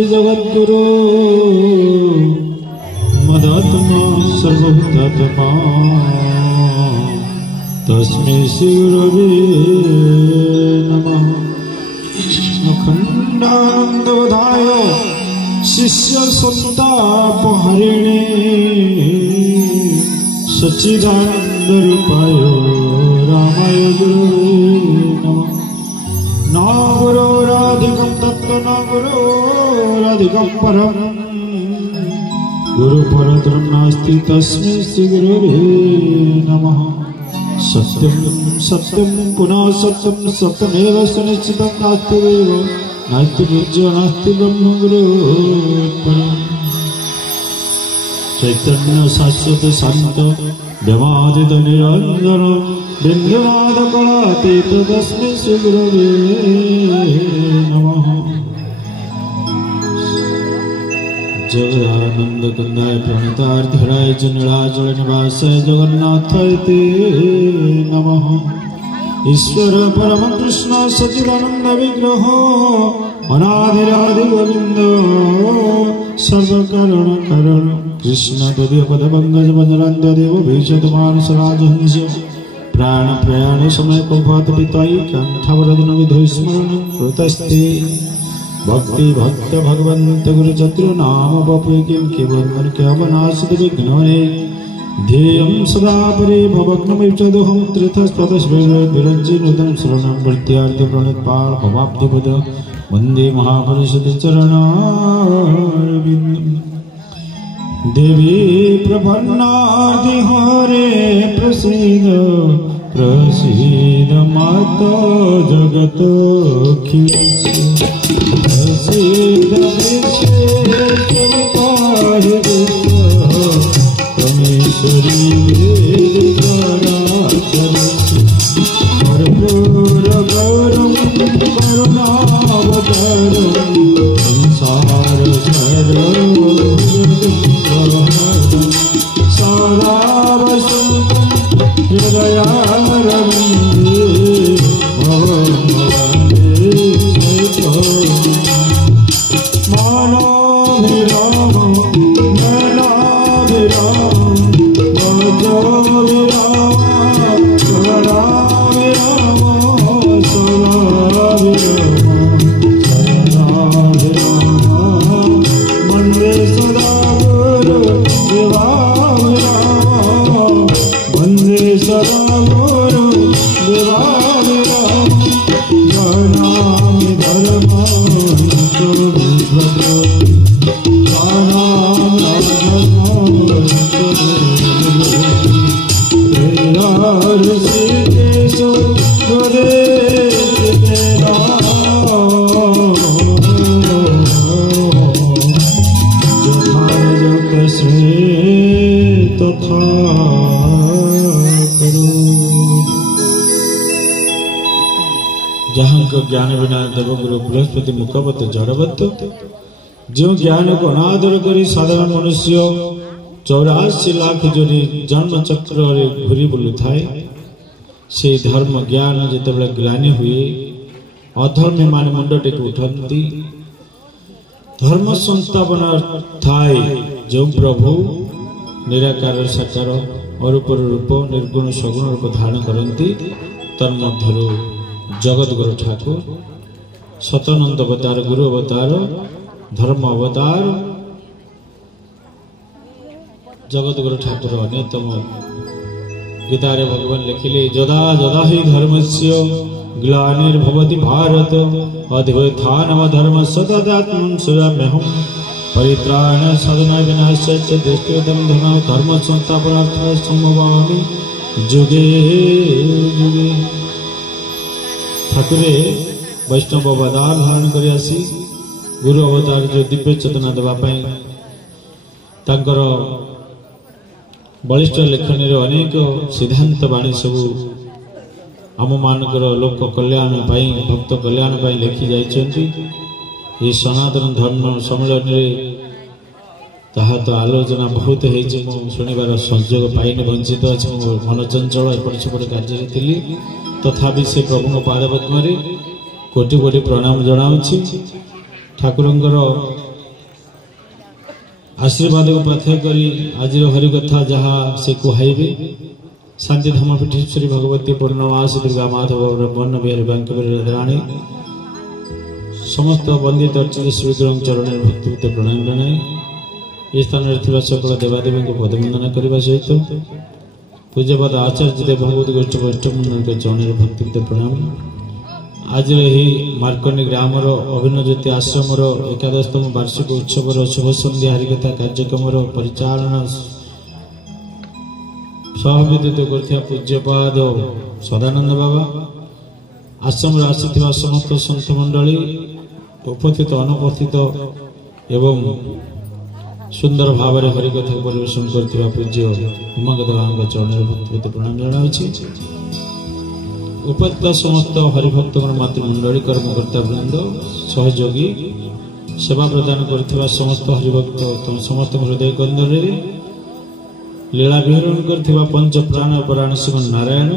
श्री जगद्गुरु मदात्मा सर्वभूतात्मा तस्मै श्री गुरवे नमः। अखंडानंदवधाय शिष्य संतापहरिणे सच्चिदानंद रूपाय रामाय गुरुवे नमः। न गुरोराधिकं तत्त्व न गुरोराधिकं परं गुरुपरतरं नास्ति तस्मै श्री गुरुवे नमः। सत्यं सत्यं पुनः सत्यं सत्यमेव सुनिश्चितं नास्तिरेव नास्ति नित्यो नास्ति ब्रह्म गुरुपरम्। चैतन्य शाश्वत शांत व्यवादित निरंजन बिंदुनाद कलातीत तस्मै श्री गुरुवे नमः। जगदानंद कंदाय प्रणतार्धराय च नीलाचल निवासाय जगन्नाथाय ते नमः। ईश्वर परम कृष्ण सच्चिदानंद विग्रह अनादिरादि गोविंद सर्व कारण कारण कृष्ण तदीय पद पंकज वज्रांत देव भीषद मानस राजहंस प्राण प्रयाण समय कुपात पिताई कंठवरदन विधो स्मरण कृतस्ते भक्ति भक्त भगवंत गुरु चतुर नाम बपु किम केवल क्या बनासित विघ्नोरे ध्येयं सदा परे भवग्नमिच्छदोहं त्रिथस्ततस्वैरज्जि नूतनं शरणं प्रत्यार्थ प्रणतपाल भवाब्धिपद वन्दे महापुरुषते चरणारविन्दं। देवी प्रपन्नार्ति हरे प्रसीद प्रसीद माता जगतोऽखिलस्य प्रसीद विश्वेश्वरपाहि परमेश्वरी कर्पूर गौरं करुणावतारं संसार सारं सदा वसन्तं हृदयारविन्दे ज्ञान बिना देवगुरु बृहस्पति मुखपत जड़वत जो ज्ञान को अनादर करी साधारण मनुष्य 84 लाख जोड़ी जन्म चक्र घूरी बुलू थाए से धर्म ज्ञान जिते ग्लानि हुए अधर्मी मान मुंड टेक उठती धर्म संस्थापन थाए जो प्रभु निराकार साकार अरूपर रूप निर्गुण सगुण रूप धारण करती तन्मध्यरु जगद्गुरु ठाकुर सतानंद अवतार गुरु अवतार धर्म अवतार जगद्गुरु ठाकुर अन्यतम गीतारे भगवान लिखिले जदा जदा हि धर्मस्य ग्लानिर्भवति भारत अद्वैतानम धर्म सततात्मं सुराम्यहं परित्राण साधना विनाशाय च देशोदम धर्म संस्थापनार्थाय सम्भवामि जुगे जुगे। ठाकुरे वैष्णव अवतार धारण कर आसी गुरु अवतार जो दिव्य चेतना देवाई बलिष्ठ लेखनी अनेक सिद्धांत बाणी सब आम मानकर लोक कल्याण भक्त कल्याण लिखि जाइछन्ति। ये सनातन धर्म सम्मेलन ताहा तो आलोचना बहुत शुणिबार संयोग पाइन वंचित अच्छे मन चंचल एपट सेपट कार्य थी तथापि से प्रभु पाद पद्म कोटि कोटि प्रणाम जनाऊँगी। ठाकुरंकर आशीर्वाद को प्रार्थना करी आज हरिकथा जहाँ से कहबे शांति धाम पीठेश्वरी भगवती पूर्णमास दुर्गा माधव ब्रह्मण्य बिहारी बैंक राणी समस्त वंदित अर्चित श्रीगुरु चरण भक्ति प्रणाम जनाई ये स्थान सकल देवादेवी को पदवंदना करने सहित पूज्यपाद आचार्य देव भगवत गोष्ठी वैष्णव चरण भक्ति प्रणाम आज मार्कनी ग्रामर अभिन्न ज्योति आश्रम एकादशतम वार्षिक उत्सव शुभ संध्या हरिकथा कार्यक्रम परिचालन सहविदित कर पूज्यपाद सदानंद बाबा आश्रम आसी समस्त सन्थ मंडली उपस्थित अनुपस्थित एवं सुंदर भाव हरिकथा परिवेशन कर पूज्य उमाकांत बाबा चरण भक्ति प्रणाम जनावि उपस्थित समस्त हरिभक्त मातृमंडली कर्मकर्ता वृंद सहयोगी सेवा प्रदान कर समस्त हरिभक्त समस्त हृदय कंदर लीला विहरण कर पंच प्राण पराण श्रीमन नारायण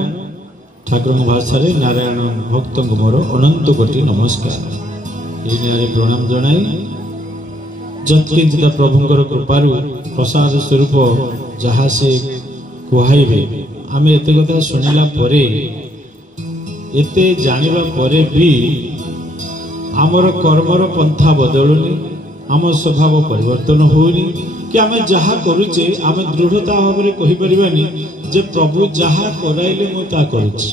ठाकुर भाषा नारायण भक्त मोर अनंत कोटि नमस्कार ये निरे प्रणाम जनाई जत्किंचित प्रभुंकर कृपारु प्रसाद स्वरूप जहाँ से कहबे आम एत कथा शुणिला एते जानिबा परे भी आमर कर्मर पंथा बदलुनी आम स्वभाव परिवर्तन होनी कि आम जहाँ करुचे आम दृढ़ता भाव में कहि परिबानी जे प्रभु जहाँ कराइले मु ता करुछि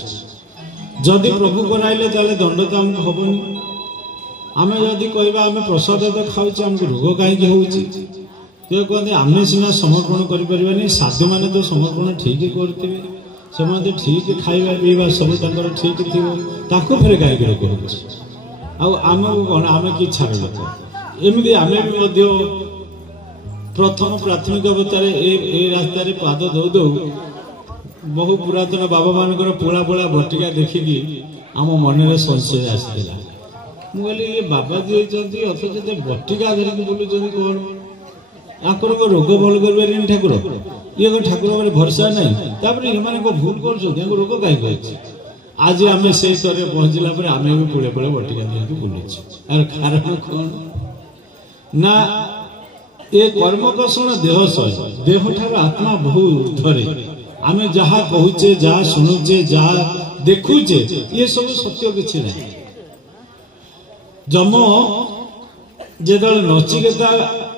जदि प्रभु कराइले ताले दंड तो हमको हबनी आम जदि कहबा आम प्रसाद तो खाउछि हमको रोग कहीं होउछि तो कहते आम सीना समर्पण करि परिबानी साधु माने तो समर्पण ठीक करथिबे से ठीक खाଇବା पीवा सब ठीक थी फिर गायक रोग आम कौन आम कि छाड़ एमती आम भी प्रथम प्राथमिक अवस्था रास्तार पाद दौ दौ बहु पुरातन बाबा मान पोला पोला बटिका देखिकी आम मन में संशय आसाला मुझे ये बाबा जी होती अथच बटिका धरिकी बुलूँ कौन आकर रोग भल कर ठाकुर ये ठाकुर भरसा नहीं ये भूल कर रोग कहीं आज आम से स्तर पहुंचला आम भी पुले पुले बटिका देखिए बुलूँ यार कारण कौन ना ये कर्म कषण देह सह देह ठार आत्मा बहु ऊर्धरे आम जहाँ कहूचे जहाँ शुणुचे जहाँ देखुचे ये सब सत्य किसी ना जम जो नचिकेता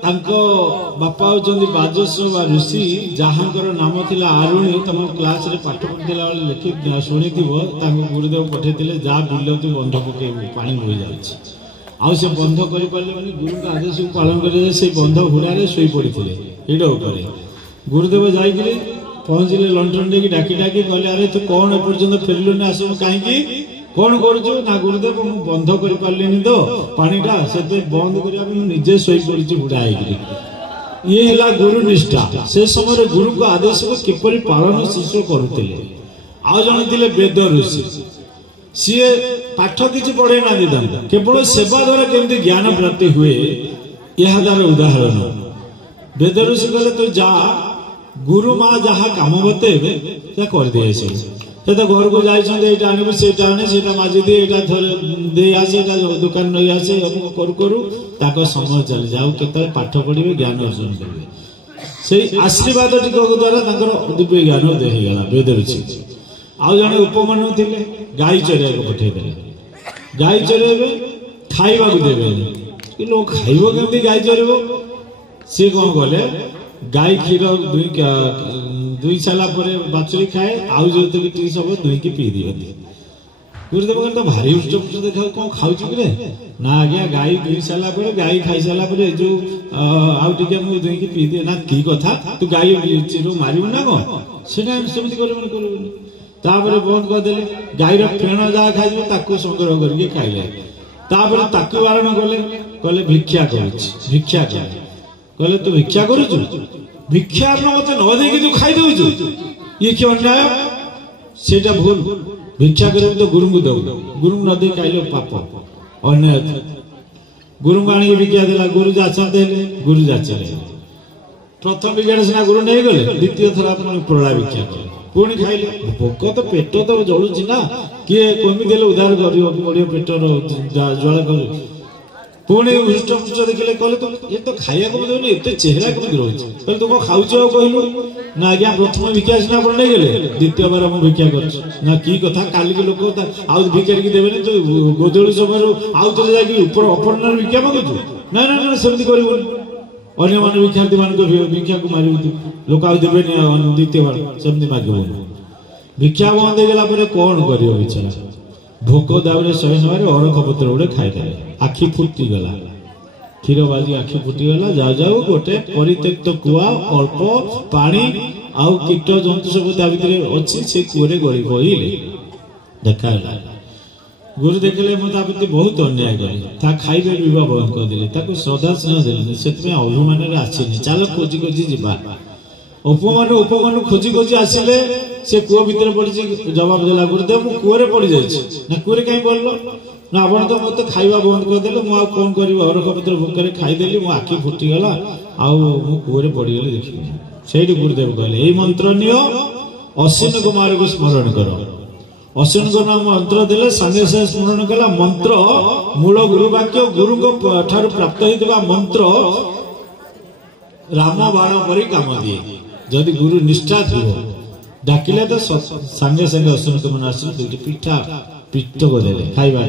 बापा होती बाजस्व ऋषि जहाँ नाम थिला आरुणी तुम क्लास रे पाठ पढ़ला लिखि शुणी गुरुदेव पठे जा बुल बंध पके पानी बोई जाऊँगी आउ से बंध कर गुरु आदेश को पालन कर बंध हुड़ा शोई पड़े हिड़ गुरुदेव जाइए पहुंचले लंडन डेक डाकी डाकी कहले अरे तू कौन एपर्यंत फेरलु ना आसम कहीं कौन करुचु ना गुरुदेव मु बंध कर पारलिनी तो पानीटा से बंद करने निजे शोई पड़ी बुढ़ा ये है गुरु निष्ठा से समय गुरु को आदेश को किपरि पालन शिष्य करुते आउ जने थिले वेद ऋषि सी पाठ किसी पढ़े ना दीदा केवल सेवा द्वारा केमती ज्ञान प्राप्ति हुए यह तार उदाहरण वेद ऋषि कहले तू जा गुरु माँ जहाँ काम बतेबे कर दे घर को जाइए आने से माजी दिए दे आसे दुकान नहीं आसे करू करू समय चली जाऊ के पाठ पढ़े ज्ञान अर्जन करेंगे से आशीर्वाद टिक द्वारा दिव्य ज्ञान देगला वेद ऋषि आउ जड़े उपमनु थे गाई चरिया पठेदे गाई चरेबे खाइबा देवे कि लोग खाइब केमती गाई चरब सी कौन कले गाई क्षीर दुई सारा बाछुरी खाए आउ जो सब दुईकी पी दिखती गुरुदेव कहते तो भारी उष्ट पुष्ट देखा कौन खाऊ कि ना आज्ञा गाई दुई सारा गाई खाई सारा जो आउ टे दुईकी पी दिए ना कि कथा तू गाई चिर मारू ना कौन से तापर बंद करदे गाईर फेण जहाँ खाई संग्रह करके खाइले बारण कले कहले भिक्षा भिक्षा कहले तू भिक्षा करुचु भिक्षा मत न दे तू खाई दौचु ये कि अन्याय सेटा भूल भिक्षा कर तो गुरु को दौ गुरु न दे खाइले पाप अन्याय गुरु को आनी भिक्षा देला गुरु जाचते गुरु जाचले प्रथम भिक्षा सीना गुरु नहीं गले द्वितीय थर आप प्रला भिक्षा कले पुणी खाइले भोक तो पेट तो जलुची ना किए कमी देले उधार कर पेटर जल कर पुणी हृष्टपुष्ट देखिले कहले तो ये तो खाइया को देबनी एते चेहरा केमति रहउछि कहले तू को खाउछ आ कहलु ना आज्ञा प्रथम भिक्षा सिना आपण नै गेले द्वितीय बार हम भिक्षा करछ ना की कथा काली के लोक आ भिखारी के देबनी तो गोदोली सभारो आउ तो जाकी ऊपर अपरनार भिक्षा मागुछु ना ना ना सेमति करिवनी अन्य मान भिक्षार्थी मान को भिक्षा को मारिबु लोक आ देबनी द्वितीय बार सेमति मागबो भिक्षा बंद हो गला पर कौन करियो बिचारा भोक दाउरे सही नबारे अरख पत्र गोटे खाइदेले आखि फुटी गला क्षीर बाजी आखि फुटी गला जाऊ जाऊ गोटे परित्यक्त कुआ अल्प पानी आउ कीट जंतु सब ता भितरे अछि से कुरे गळी गइले देखाला गुरु देखले मत आपत्ति बहुत अन्याय करे ता खाइबे विवाह बंद कर देले ताको श्रद्धा स्नेह देले सेतमे अभिमान रे आसीनी चलो खोजी खोजी जिबा उपमान उपमान खोजी खोजी आसिले से कुआ भीतर पड़ी जवाब देला गुरुदेव मु कुआरे पड़ी जाइछि ना कुआरे काई बोललो ना आपण तो मते खाइबा बंद कर देले मु आ कोन करबो अरख पत्र भूकरे खाइ देली मु आखि फुटी गला आ मु कुआरे पड़ी गेली देखि सेठी गुरुदेव कहले एई मंत्र नियो अश्विन कुमार को स्मरण करो अश्विन को नाम मंत्र देले संगे से स्मरण कला मंत्र मूल गुरु वाक्य गुरु को ठार प्राप्त हितबा मंत्र राम बाण परि काम दिए जदि गुरु निष्ठा थिबो डाकिले तो संगे संगे अश्विन कुमार आसी दुटी पिठा पित्त को देले खाइबा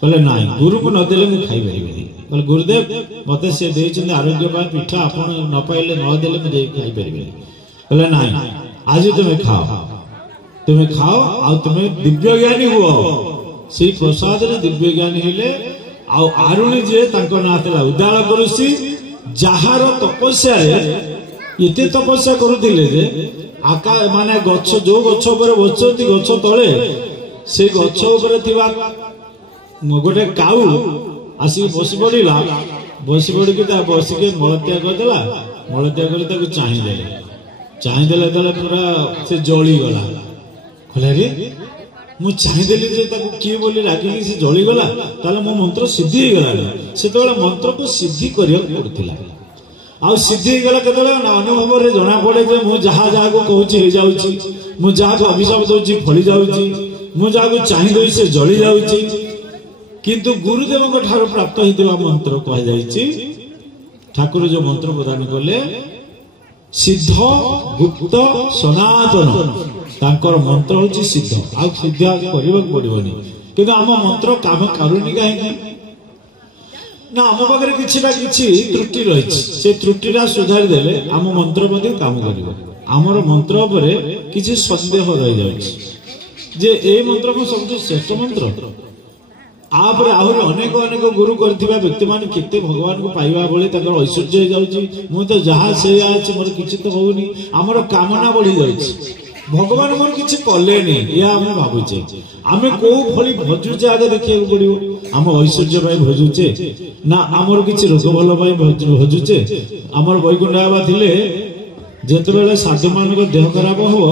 कहले नाही गुरु को न देले मु खाइ परिबेनी कहले गुरुदेव मते से देइछन आरोग्य पाए पिठा आपण न पाइले न देले मु देइ खाइ परिबेनी कहले नाही आज तुम्हें खाओ आ तुम्हें दिव्य ज्ञानी हुओ से प्रसाद रे दिव्य ज्ञानी हेले आ आरुणी जे तांको ना तेला उदाल करूसी जहार तपस्या रे एते तपस्या करूतिले जे आका माने गछ जो गछ ऊपर बसती गछ तळे से गछ ऊपर थिबा गोटे काऊ आसी बसी पड़िला बसी पड़ी के बसी के मलत्याग करदेला मलत्याग कर ताको चाहि देले तले पूरा से जळी गला कहले रे मु चाहि देली जे ताको की बोली रागी से जळी गला ताले मो मंत्र सिद्धि हो गला से तो मंत्र को सिद्धि करिया पड़तिला आ सिद्धि गला केतले अनुभव रे जणा पड़े जे मु जहा जहा को कहूची हे जाउची मु जहा को अभिशाप दोची फळी जाउची मु जहा को चाहि दोई से जळी जाउची किंतु गुरुदेव को ठारो प्राप्त हितबा मंत्र कह जाईची ठाकुर जो मंत्र प्रदान करले सिद्ध गुप्त सनातन तांकर मंत्र होची सिद्ध आ सिद्ध करबा पड़िबनी किंतु आम मंत्र काम करूनी काहे ना आम पाखे किछि त्रुटि रही से त्रुटिटा सुधारी देले आम मंत्र मध्ये काम करिवो आमर मंत्र उपरे किछि संदेह रही जाउछि जे ए मंत्र को सबसे श्रेष्ठ मंत्र आपर आहुरी अनेक अनेक गुरु करथिबा व्यक्ति माने केते भगवान को पाइबा बोले ताकर ऐश्वर्य हो जाउछि मु तो जहा से आछि मोर किछि तो होउनी हमर कामना बढ़ी जाउछि भगवान मोर किछि कलेनी या हम भाबुचे आमे को फली भजुचे आगे देखिया पड़ियो हम ऐश्वर्य भाई भजुचे ना हमर किछि रोग भलो भाई भजुचे हमर बैकुंठ बाबा थिले जेते बेले साधु मान को देह खराब हो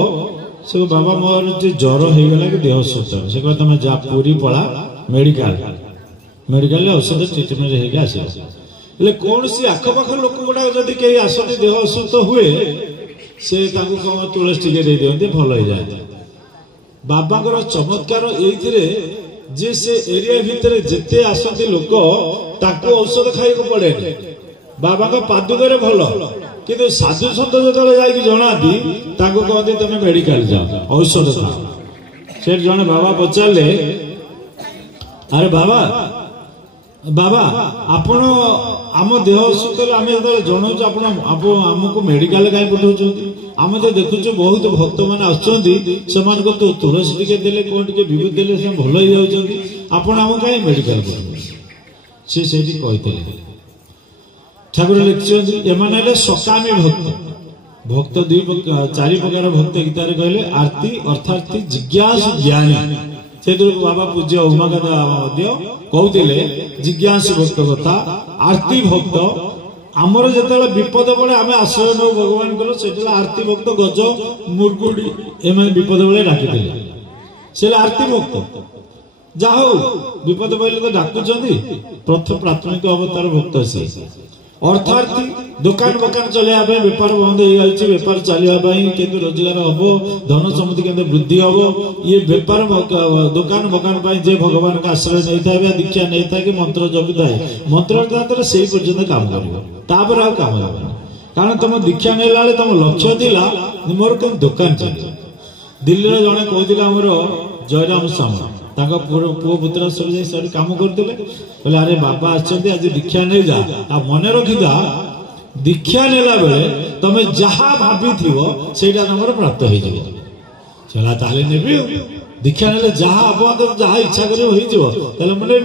से बाबा मोर जे ज्वर हे गेला के देह सुस्त से को तमे जा पूरी पळा मेडिकल औषध ट्रीटमेंट हेगे आसे कौन सी आखपाख लोक गुड़ा जदि कहीं आसती देह असुस्थ हुए से तुलसी टिके दे दियंते भल हो जाए बाबा चमत्कार ये जे से एरिया भितर जेते आसती लोक ताको औषध खाइक पड़े बाबा पादुकरे भल किंतु साधु सत जो जाकि जनाती कहते तुम मेडिकल जाओ औषध खाओ से जने बाबा पचारे अरे बाबा बाबा आपण आम देह असुस्थ आम जो जनाऊँ आप आमको मेडिकल कहीं पठाऊँ आम तो देखुच बहुत भक्त मैंने आसमान तो तुलसी टिके देले कौन टिके विभूति देले से भल हो जाउछंती आपण आम कहीं मेडिकल पठाऊँ से सेठी कहते ठाकुर लिखिछंती एमाने सकामी भक्त भक्त दुई चारि प्रकार भक्त गीतार कहले आरती अर्थात जिज्ञासु ज्ञानी से बाबा पूज्य उमाकांत कहते जिज्ञासु भक्त कथा आरती भक्त आमर जो विपद पड़े आम आश्रय नौ भगवान को से आरती भक्त गज मुरगुड़ी एम विपद बेले डाकी से आरती भक्त जा विपद पड़े तो डाकुंट प्रथम प्राथमिक अवतार भक्त सी अर्थात दुकान बकान चलने बेपार बंद हो जाए बेपार चलवाई केंद्र रोजगार हम धन सम्पत्ति केंद्र वृद्धि हम ये बेपार दुकान बकान जे भगवान का आश्रय नहीं था दीक्षा नहीं था कि मंत्र जपी थाए मंत्र से पर्यटन काम कर काम कारण तुम दीक्षा नेला तुम लक्ष्य दिला मोर कौन दुकान चल दिल्ली जड़े कहला आमर जयराम स्वामी पुओ पुत्र सब कम करते अरे बाबा आज दीक्षा नहीं जा मन रखी था दीक्षा नेला बेले तमे जहा भाभी थिवो सेटा तमर प्राप्त हो जाय चला ताले नेबी दीक्षा नेले जहा अपन जहा इच्छा करे होई जबो ताले मने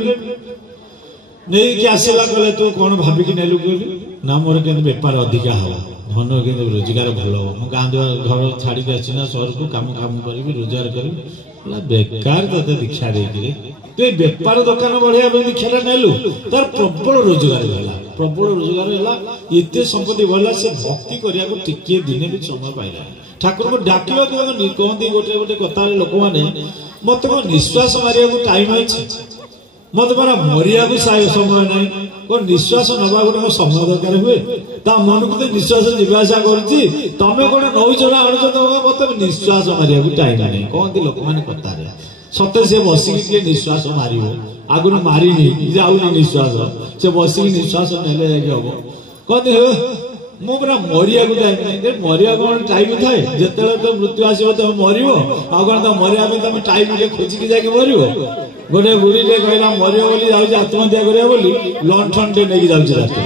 नै कि आसीला कले तू कोन भाभी कि नेलु कहली ना मोर के व्यापार अधिका हो धन के रोजगार भलो हो गां घर छाड़ी के आसी ना शहर को काम करबी रोजगार करबी बेकार तते दीक्षा दे कि तू व्यापार दुकान बढ़िया दीक्षा नेलु तार प्रबल रोजगार होला प्रबल रोजगार है इतने संपत्ति बढ़ला से भक्ति करिया को टिके दिने भी समय पाइला ठाकुर को डाकिलो कि कहती गोटे गोटे कथा लोक मैंने मत निश्वास मारिया को टाइम है मत मारा मरिया को समय ना को निश्वास नवा गोटे समय दरकार हुए ता मन को निश्वास जीवासा करछि तमे कोन नौचरा आणछ तो मत निश्वास मारिया को टाइम नहीं कहती लोक माने कथा रे सत्य से बसिक निश्वास मारिबो आगुन मारिनी जाऊनी निश्वास से बसिक निश्वास नेले जाके हम कहते मो पूरा मरिया को टाइम नहीं मरिया कौन टाइम थाए जिते तो मृत्यु आसो तुम मर कौन तो मरिया तुम टाइम खोजिकी जाके मर गोटे बुढ़ी टे कहला मर बोली जाऊँ आत्महत्या करा लंठन टे नहीं जाऊँ रास्ते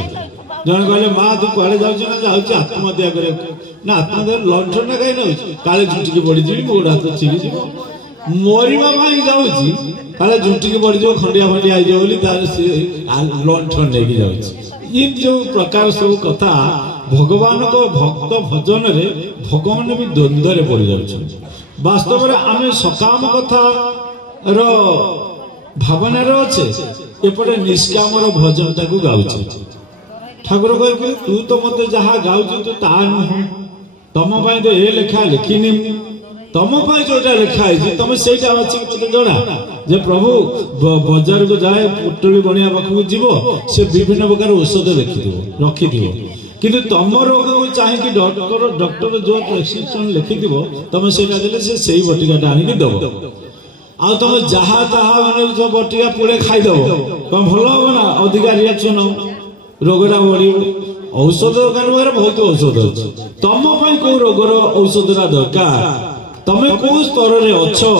जन कहले माँ तू कड़े जाऊँ ना जाऊँ आत्महत्या कर आत्महत्या लंठन ना कहीं नौ काले झुटिकी पड़ी मोड़ हाथ छिड़ी मरवा जाऊँगी काले झुटिकी पड़ खंडिया फंडिया हो लंठन नहीं जाऊँ जो प्रकार सब कथा भगवान को भक्त भजन रे भगवान भी द्वंद्व रे पड़ जाउछ वास्तव में आम सकाम कथा रो भावना रे अच्छे एपटे निष्काम भजन ताकू गाउछ ठाकुर कह तू तो मत जहाँ गाउछ तू ता नुह तम तो ए लेखा लिखिनी तम जोटा लिखा है तुम से मत जना जे प्रभु बाजार को जाए पुटली बनिया पाखक जीव से विभिन्न प्रकार औषध रखि किंतु तुम रोग को चाहिए डॉक्टर जो प्रेस्क्रिप्शन लिखि तुम से बटिका आनिक दब आ तुम जहाँ ताहा मान बटिका पुड़े खाईदब तुम भल हम ना अधिका रिएक्शन रोगटा बढ़ औषध दुकान बहुत औषध अच्छे तुम कौ रोगर औषधटा दरकार तमे को स्तर रे अच्छो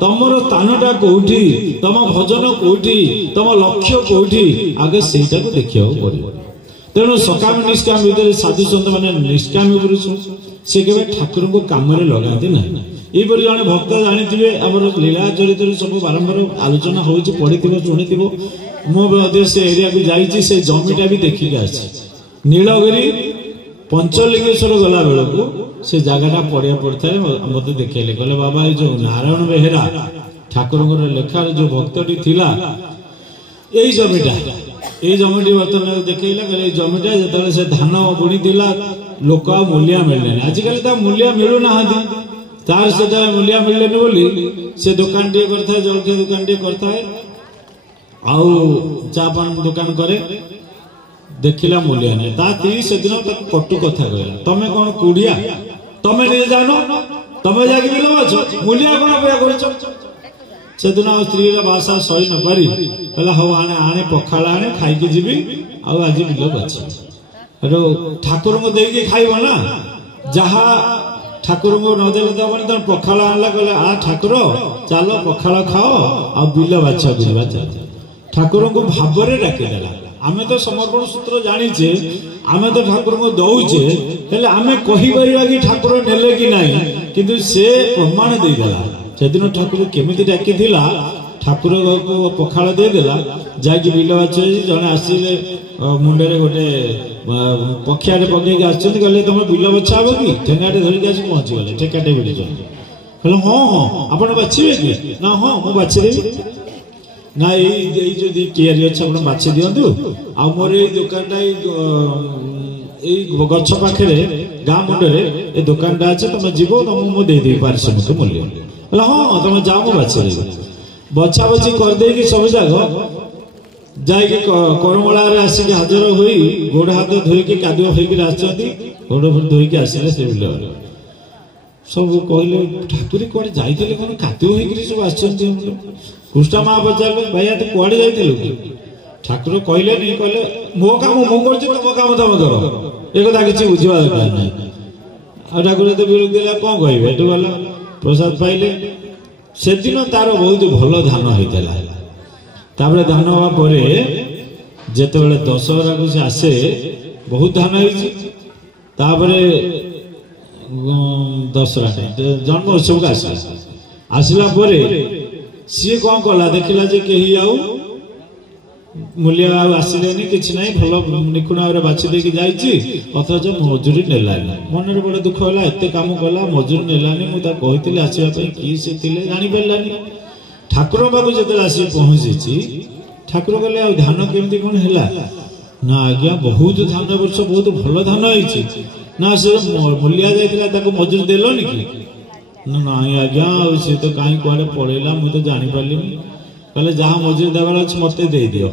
तमरो स्थानटा कोठी तम भजन कोठी तम लक्ष्य कोठी आगे सेटा को देखियो पड़िबो तेणु सकाम निष्काम भीतर साधु संत माने निष्कामी पुरुष से केबे ठाकुर को काम रे लगाते ना ए पर जने भक्त जानिथिबे हमर लीला चरित्र सब बारंबार आलोचना होउची पढिथिबो सुनिथिबो मो बदे से एरिया को जाईची से जमीटा भी देखि के आछि नीलगिरी पंचलिंगेश्वर गला बेलू से जगह पड़िया पड़ता है मत देखेले कहले बाबा ये जो नारायण बेहेरा ठाकुर लेखार जो भक्तटी थिला यही जमीटा ये जमीटी बर्तमान देखला कहले जमीटा जो से धान बुणी थिला लोक मूल्य मिलने आजिकल मूल्य मिलू ना तार से मूल्य मिलने बोली से दुकान टे करता है जलखिया दुकान टे करता है आउ चा पान दुकान करे देखिला मूल्य नहीं ता से दिन कटु कथा कहला तमे कौन कुड़िया तमे नहीं जानो तमे जाके बिल बच मूल्य कौन अपेक्षा कर से दिन स्त्री भाषा सही न पारी कहला हो आने आने पखाला आने खाई जीवी आउ आज बिल बच ठाकुर को देकी खाइब ना जहा ठाकुर को नदेले दबनी तम पखाला आनला कहले आ ठाकुर चलो पखाला खाओ आ बिल बाछा बुझबा चल ठाकुर को भावरे डाके देला आमे तो समर्पण सूत्र जानिचे आमे तो ठाकुर को दउचे हेले आमे कहि परिबा कि ठाकुर नेले कि नाही किंतु से प्रमाण दे देला सेदिन ठाकुर केमिति डाकी थिला ठाकुर को पखाळ दे देला जाकी बिल बाछे जने आसीले मुंडे रे गोटे पखियारे पके आछन कहले तुम बिल बछाबो कि ठेंगाटे धरि के आसी पहुंची गले ठेकाटे बिल जन कहले हां हां आपण बाछिबे कि ना हां मु बाछि देबी ना यही जो केयर अच्छे आप बाछी दिंतु आ मोर ये दुकानटा गछ पाखे गाँ मुंडे ये दुकानटा अच्छे तुम जीव तुम मुझे पारिश्रमिक मूल्य हाँ तुम जाओ मु बाछी बछा बछी करदे सब जाक जाइए करमला आसिक हाजर हो गोड़ हाथ धोईकी कादुआ होकर आसती गोड़ धोईकी आसिले से बिल सब कहले ठाकुरी कौन जाइए कौन कादुआ होकर सब आसती कृष्णा माँ पचारे भाई तो कौड़े जाइए ठाकुर कहले नहीं कहले मो काम मु कर तुम काम तुम कर एक किसी बुझा दरकार ना ठाकुर तो विरोधी कौन कहे गला प्रसाद पाइले से दिन तार बहुत भल धान होता तापर धान हवा पर जिते दशहरा को से आसे बहुत धान होपर दशहरा जन्म उत्सव को आसला सी कौन कला देखला जे कही आउ मूल्य आसिले कि भल निखुण भाव बाछी देकी जाइए अथच मजूरी नेलानी मन बड़े दुख है एत कम कला मजूरी नेलानी मुझे कही आसवाई कि सी जानी पारानी ठाकुर पाक जो आस पहुंची ठाकुर कहले धान केमती कौन है ना आज्ञा बहुत धान वर्ष बहुत भल धान होती ना से मूलिया जाता मजूरी देलनि कि ना आज्ञा सी तो कहीं कुआड़े पड़ेला मुझे तो जानी पार्ली कहले जहाँ मजूरी देवार अच्छे मत दे दियो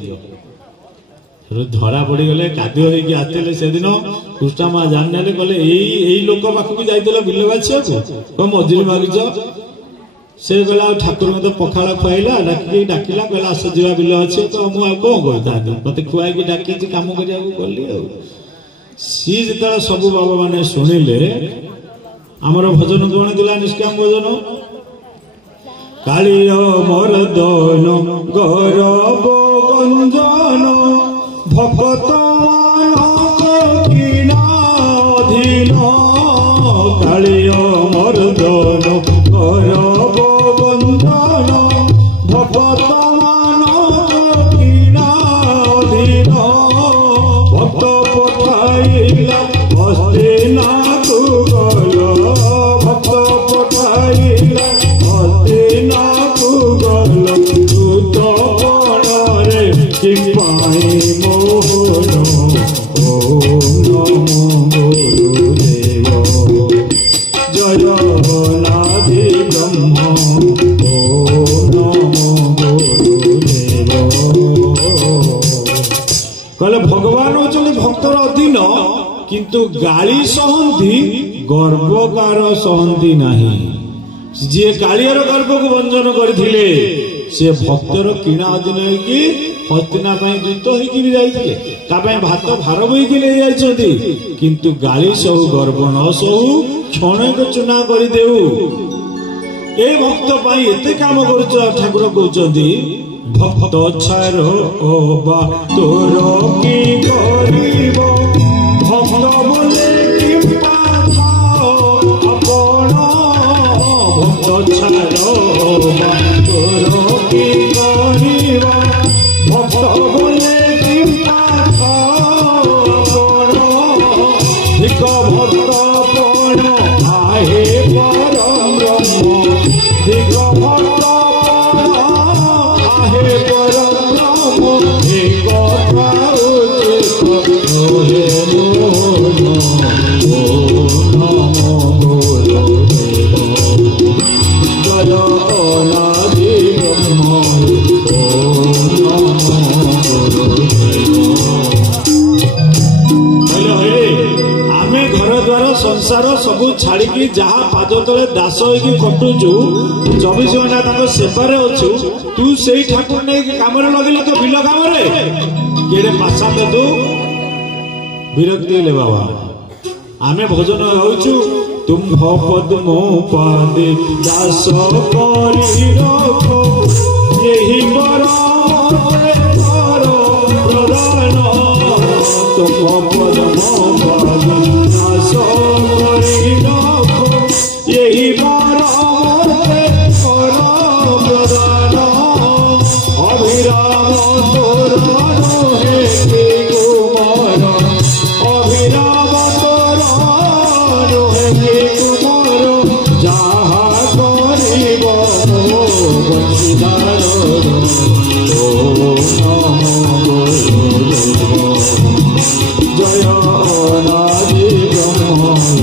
धरा पड़ी गले कादुआ होगी आसते से दिन कृष्णा माँ जान कहले यही लोक पाखक जाइल बिल बाछिया को मजूरी मागिच से कहला ठाकुर मत पखाड़ खुआला डाकिला कहला आस जा बिल अच्छे तो मुझे कौन करता मत खुआई डाकी कम करा गली सी जो सब बाबा मैंने शुणिले आमर भजन कौन था निष्काम भजन काली मर्दन गौरव गंजन भक्त अधीन काली मर्दन गौरव गंजन भक्त अधीन भक्त पठाइला हस्ते ना तू गल भक्त पठाइला हस्ते ना तू गल तू तो पड़े कि पाई मोहन ओम नमो गुरुदेव जय नादि ब्रह्म ओम नमो गुरुदेव कहले भगवान होचले भक्तर अधीन किंतु गाली सहंती गर्वकार सहंती नहीं जी कालियार गर्व को भंजन करथिले से भक्तर किणा अधीन होगी हस्तिना दूत होगी जाते भात भार बोईकी ले जाइछंती किंतु गाली सहु गर्व न सहु क्षण को चुना कर देऊ ए भक्त एते काम कर ठाकुर कहते भक्त छार तोर की गरीब भक्त बोले भक्त छार तोर की गरीब भक्त बोले भक्त पण आहे परम ब्रह्म दिग भक्त आहे परम ब्रह्म एक हे मोहन नमो गुरुदेव जय नादि ब्रह्म संसार सब छाड़ी जहाँ पाद तले दास होगी कटुचु 24 घंटा सेवारे अच्छु तू से ठाकुर नहीं कम लगे तो बिल कम केड़े पासा तू विरक्ति ले बाबा आमे भजन होचु तुम पद्म पादे दास करी रखो यही प्रदान तुम पद्म पादे दास करी रखो यही प्रदान अभिराम तोर हे कुमार अभिराम तोर हे कुमार जहा करिब बंशीधार जय नादि ब्रह्म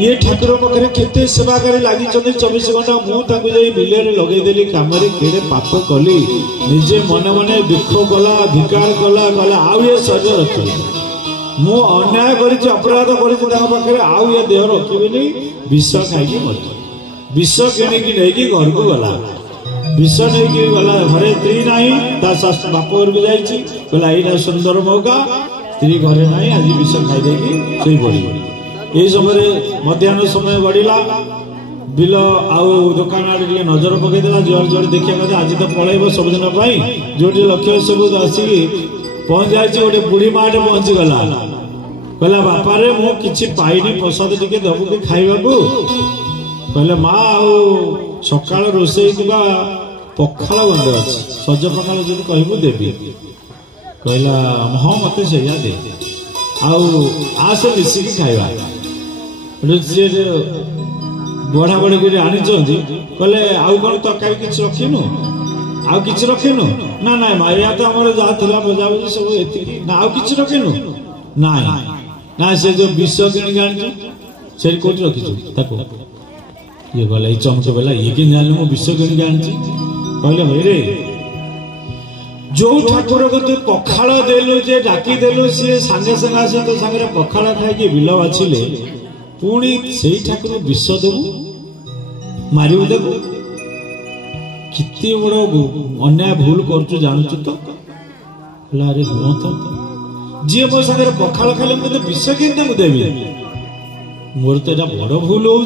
ये ठाकुर पाखे केते सेवाकारी लगी 24 घंटा मुझे बिल लगेदेली कम केड़े पाप कली निजे मन मन दुख कला धिकार कला कला आउ ये शरीर रखी मु अन्याय कर अपराध कर आउ ये देह रखी विष खाई मर विष किणिकी नहीं घर को गला विष नहीं गला घरे स्त्री ना बाप घर को जाइए सुंदर मौका स्त्री घरे ना आज विष खाई शोई पड़ ये समय मध्याह्न समय बढ़ला बिल आउ दुकान आड़े नजर पकईदेला जुआर जुआर देखा कथा आज तो पलैब सबुदिन जो लक्ष्य सब आसिक पहुंच जाए गोटे बुढ़ी माटे पहुंची गला कहला बापा रे मु किछि पाइनी प्रसाद टिके दबु कि खाइबाकू कहले माँ आउ सकाळ रोषेई दिबा पखाळ गंडे अछि सज पखाळ जदि कहबू देबी कहला हाँ मते सेया दे आउ आसे मिसिकी खाइबा बढ़ा बढ़ी कर आनी कहले आउ कौन तरकारी किसी रखीनु आउ किसी रखीनु ना ना मारिया तो आम जहाँ था बजाबुजी सब ये ना आउ किसी रखीनु ना ना से जो विष किणी आनी से कौट रखीचु ये कहला ये चमच बोला ये कि जानी मु विष किणी आनी कहले भाई रे जो ठाकुर को तू पखाड़ देलु जे डाकी देलु सी सांगे सांगे आसे तो सांगे पखाड़ खाई बिल बाछिले पुणी से ठाकुर विष देवु मार देवु कितने बड़ अन्याय भूल कर जानू तो अरे हाँ तो जी मो सागर पखाड़ खाले मुझे विष के देवी मोर तो यहाँ बड़ भूल हो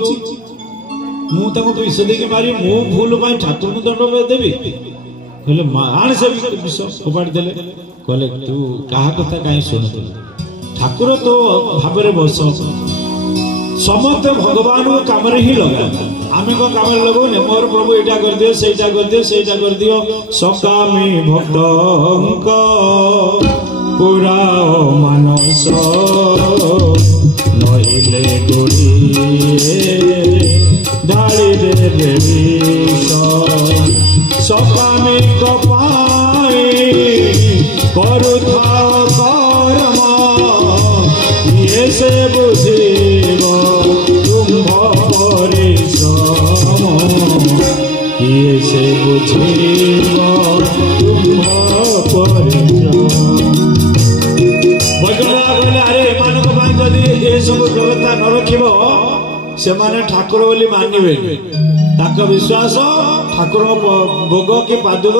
विष देके मारी मो भूल ठाकुर को दंड देवी कहले आने से विष फोपाड़ी देले कहले तू क्या कथा कहीं शुणु ठाकुर तो भाव बस समस्त भगवान को काम ही लगा आम कौन काम लगौने मोर प्रभु यहाँ कर दियो सेटा कर दियो सेटा कर दियो सकामी भक्त पूरा मानस नहिले गोड़ी ढाली रे सकामी कपाई करुथा कर्म ये से बुझीब तुम्भ परिश्रम ये से बुझीब तुम्भ परिश्रम अरे एमान जदि ये सब व्यवस्था न रखिब से ठाकुर बोली मानवे विश्वास ठाकुर भोग कि पादुक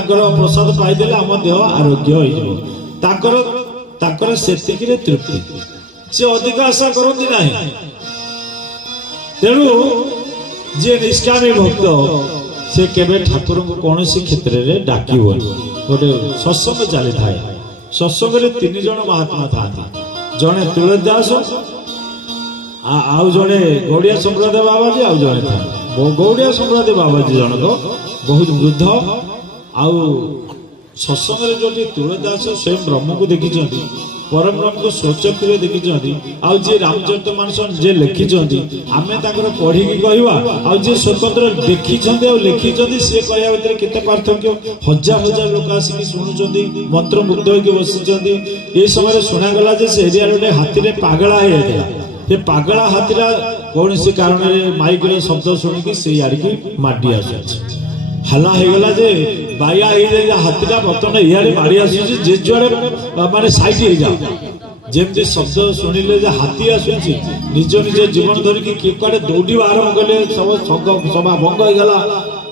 प्रसाद पाइदेले आम देह आरोग्य हो से तृप्ति से अधिक आशा करती ना तेणु जी निष्कामी भक्त से केबे ठाकुर को कौन क्षेत्र में डाक गोटे सत्संग चली था सत्संग 3 जन महात्मा था जड़े तुलसीदास आउ जड़े गौड़िया संप्रदाय बाबाजी आउ जड़े था गौड़िया संप्रदाय बाबाजी जनक बहुत वृद्ध आउ सत्संग जो तुलसीदास स्वयं ब्रह्म को देखी परम ब्रह्म को स्वचक्र देखी आउ जे रामचरित मानस जे लिखी आम पढ़ी कहवा आउ जे स्वतंत्र देखी लिखी सी कहवा भर केते पार्थक्य हजार हजार लोक आसिक शुणुंट मंत्र मुग्ध होकर बसी ये समय शुणागला से एरिया गोटे हाथी पागला हो पागला हाथीटा कौन सी कारण माइक शब्द शुणिकी से आड़की माडी आस हल्ला होगला जे बाया हाथीटा बर्तमान इे माड़ी आसुची जे जुआड़े माने साइड हो जाओ जमी शब्द शुणिले हाथी आसुची निज निज जीवन धरिकी किए कड़े दौड़ा आरंभ कले सब सभा भंग होगला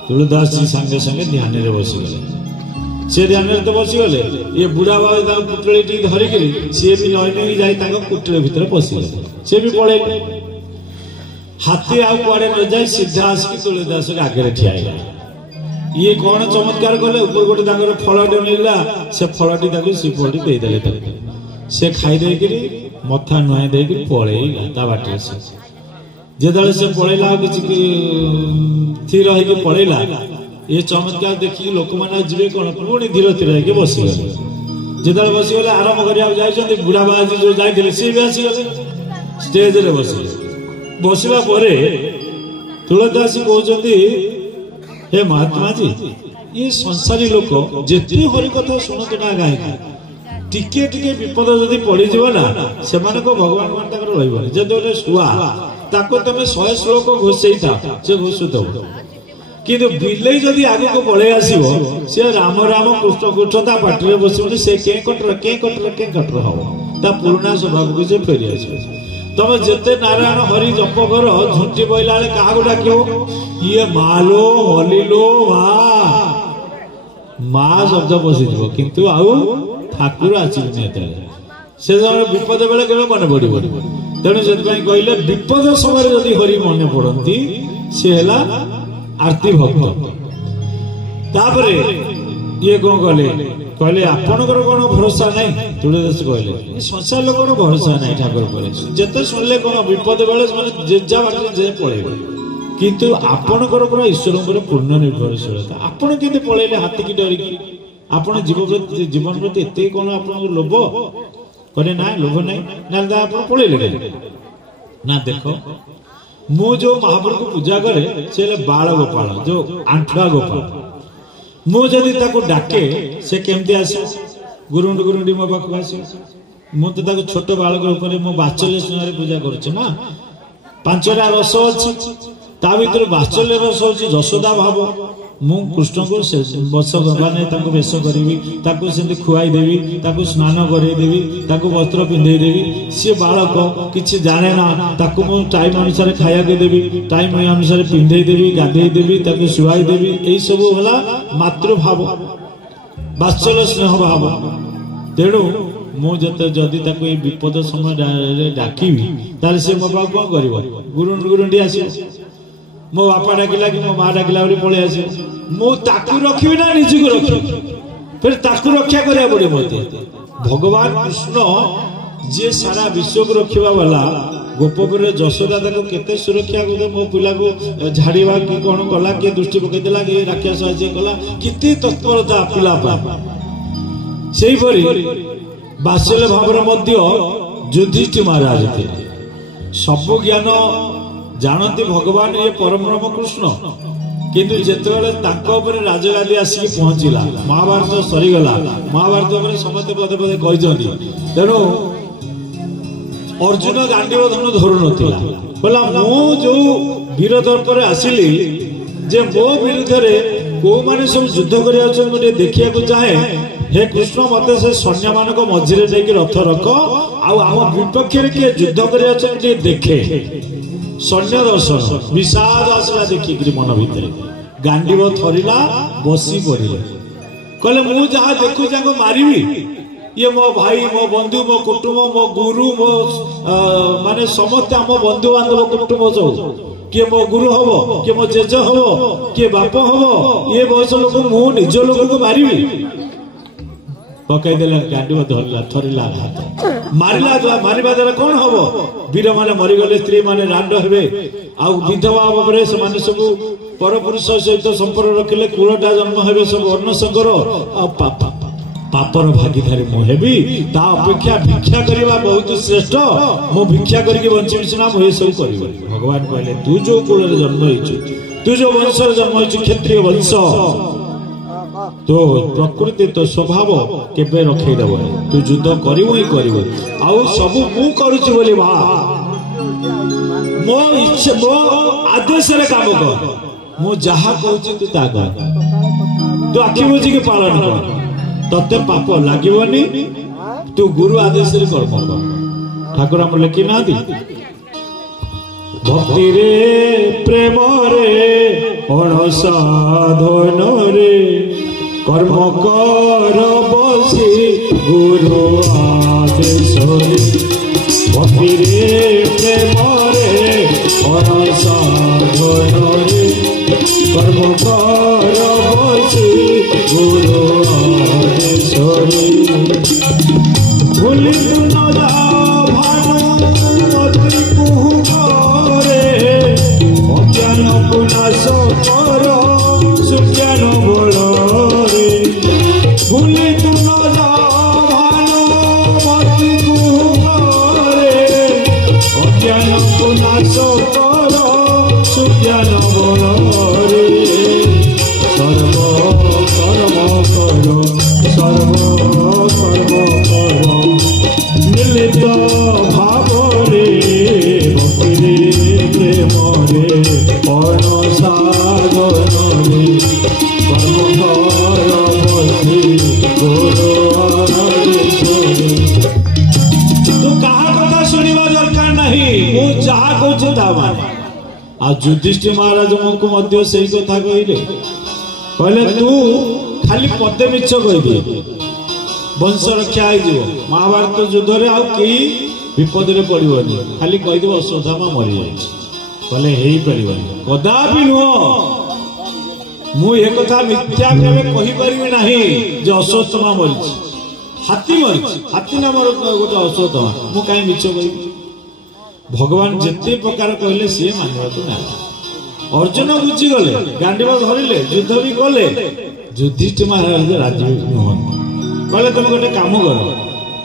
तुलसीदास जी सांगे सांगे ध्यान में बसीगले से ध्यान तो बसीगले ये बुढ़ा बाबा पुटली टी धरिकी सी भी नई नई जाए कुटीर भितर पशिगले सी भी पड़े हाथी आउ कड़े न जाए सीधा आसिक तुलसीदास आगे ठिया ये कौन चमत्कार कले ऊपर गोटे फलटे मिलला से फलटी श्रीफलटी देदेले से खाई मथा नुआ दे पलैला बाटे से जो से पलैला किसी स्थिर हो पलैला ये चमत्कार देखिए लोक मैंने जी कौन पुणी धीरे धीरे होगी बसीगले जो बसीगले आरंभ कर बुढ़ा बाजी जो जाते सी भी आसीगले स्टेज रे बसला तुलसीदास कहते हे महात्मा जी ये संसारी लोक जिते हरि कथा शुणु ना गायक टिके टिके विपद जदि पड़ीज ना से भगवान मान रही जब गोटे शुआ ताको तमे 100 श्लोक घोषई था से घोषुतो किंतु बिल्ले जदि आगु को पळे आसीबो से राम राम कृष्ण कृष्ण ता पाटरे बसिबो से के कटर हो ता पुराना स्वभाव को से फेरि आसीबो तमे जते नारायण हरि जप कर झुंटी बोइला ले काहा को डाकियो ये मालो हलिलो मा शब्द बसिबो किंतु आउ ठाकुर आसीबो नेते से विपद बेले केबे मन पड़िबो तेणु से कहले विपद समय जदि हरि मन पड़ती से हला आरती भक्त तापरे ये कौन कहले आपणकर कौन भरोसा नहीं तुलसीदास कहले संसार लोकर भरोसा नहीं ठाकुर पर जते सुनले कौन विपद बेले माने जेजा बाटे जे पळेबे किंतु आपणकर पूरा ईश्वर पर पूर्ण निर्भरशीलता आपण केते पळेले हाथी की डरी आपण जीवन प्रति एते कौन आपण लोभ करे ना लोभ नहीं ना आपण पळेले ना देखो मु जो महाप्रभु को पूजा करे से बाल गोपाल जो आंठुआ गोपाल मु जदि ताको डाके से केमती आसे गुरुंडी मो पाखु आसे मु तो ताको छोट बालक ऊपर मो बाचल्य स्नेह पूजा करछ ना पांचटा रस अछि ता भीतर बाचल्य रस अछि यशोदा भाव मु कृष्ण को बस माने ताको वेश करिवि ताको सेंति खुआई देवी ताको स्नान करे देवी ताको वस्त्र पिंधे देवी से बालक किछि जाने ना ताको मु टाइम अनुसार खाया के देवी टाइम अनुसार पिंधे देवी गाधे देवी ताको सुवाई देवी एई सब होला मातृ भाव वात्सल्य स्नेह भाव तेणु मु जते जदि ताको ए विपद समय डाकिबि ताले से मो बाप कोन करिवो गुरुंडी आसी मो बापा डाकिला कि मो मां डाकिला बोली पळे आसी मो ताकू रखिबि ना निजी को रखिबि फिर ताकू रक्षा करिया पड़े मते भगवान कृष्ण जे सारा विश्व को रखिबा वाला गोपपुर यशोदा ताको केते सुरक्षा को मो पिला को झाड़ीबा कि कोन कला के दृष्टि पकई देला कि राक्षस आजे कला किते तत्परता पिला पा सेही परी बात्सल्य भावर मध्य युधिष्ठिर महाराज थे सब ज्ञान जानती भगवान ये परम ब्रह्म कृष्ण किंतु जेतेबेले ताको ऊपर राजगादी आसी पहुंचला महाभारत सरीगला महाभारत ऊपर समस्त पदे पदे कहिजंती तेणु अर्जुन गांडीव धन धरु नथिला बोला मो जो वीर दर्पर आसिली जे मो विरुद्ध रे को माने सब युद्ध करिया छ गोटे देखिया को चाहे हे कृष्ण मते से सैन्य मानक मझिरे नेकी रथ रख आ हम विपक्ष रे के युद्ध करिया छ जे देखे सैन्य दर्शन विषाद आसला देखिक मन भितर गांडीव थरिला बसी पड़े कहले मु जहा देखु जाको मारिबी ये मो भाई मो बंधु मो कुटुंब मो गुरु मो माने समस्त हम बंधु बांधव कुटुंब सब किए मो गुरु हबो किए मो जेज हबो किए बाप हबो ये बयस लोक मु निज लोक को मारिबी पकई देला गांडीव धरला थरिला हाथ मारिबा द्वारा कौन हबो वीर माने मरी गले स्त्री माने रांड हेबे आ विधवा भाबरे से माने सब परपुरुष सहित संपर्क रखिले कुलटा जन्म हेबे सब अन्न संकर आ पापर भागीदारी मु हेबी ता अपेक्षा भिक्षा करबा बहुत श्रेष्ठ मु भिक्षा करके बंची सिना मु ए सब करबो भगवान कहले तू जो कुल रे जन्म होइछु तू जो वंश रे जन्म होइछु क्षत्रिय वंश तो प्रकृति तो स्वभाव केबे रखै देबो तू युद्ध करिवो ही करिवो आ सब मु करूछु बोली बा मो इच्छा मो आदेश रे काम कर मु जहा कहूची तू ता कर तू आखि बुझी के पालन कर तते पाप लागिवनी तू गुरु आदेश रे कर्म कर ठाकुर हम लेखि ना दी भक्ति रे प्रेम रे अणसाधन रे कर्म कर बसी गुरु आदेश रे भक्ति रे प्रेम रे अणसाधन रे कर्म कर बसी गुरु आदेश रे भूली तू न जा भानु अति कुहु करे अज्ञान पुनाश कर सुज्ञान बल रे भूली तू न जा भानु अति कुहु करे अज्ञान पुनाश कर सुज्ञान बल रे सर्व कर्म कर सर्व कर्म कर मिलित भाव रे भक्ति रे युधिष्ठिर महाराज को से कथा कहले तू खाली पदे मिछ कहीदे वंश रक्षा हो महाभारत युद्ध रे आउ कई विपद रे पड़ोनी खाली कहीदेव अश्वत्थामा मरी जाए कदापि नुह मु एक कथा मिथ्या केवे कहि परिबे नाही जे अश्वत्थामा मरी हाथी मरी हाथी नाम गोटे अश्वत्थामा मु काई मिछ कहि भगवान जिते प्रकार कहले सी मानवा तो ना अर्जुन बुझी गले गांडीव धरिले युद्ध भी कले युधिष्ठिर महाराज राजी नुह कहले तुम गोटे काम कर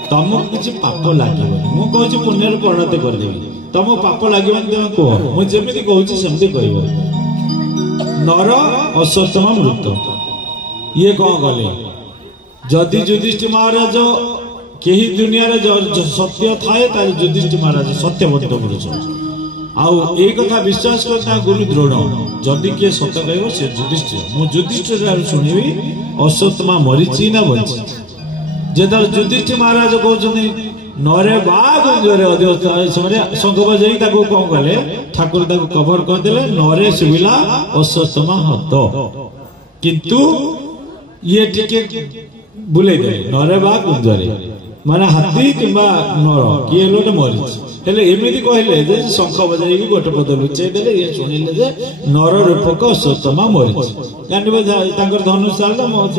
तुमको किसी पाप लगे मु कहूँ पुण्य परिणत करदेवी तुम पाप लगे तुम कह मुझे कहूँ सेमती कह नर अश्वत्थामा मृत ये कौन कले जदि युधिष्ठिर महाराज कहीं दुनिया सत्य थाए युधिष्ठिर महाराज सत्यवंत पुरुष आउ एक कथा विश्वास करता गुरु दृढ़ जदि किए सत कह से युधिष्ठिर मु युधिष्ठिर शुणवी अश्वत्थामा मरीची ना बची जो युधिष्ठिर महाराज कहते नरे शंख बजाई कौन कले ठाकुर कभर करदे नरे शुभिला अश्वत्थामा हत किंतु ये टिके बुले दे नरे बा कुंजरे माने हाथी किंबा नर किए लोटे मरी एमती कहले जे शंख बजाई गोटे पद लुचई देले ये शुणिले जे नर रूपक अश्वत्थामा मरी गांडीव धनुष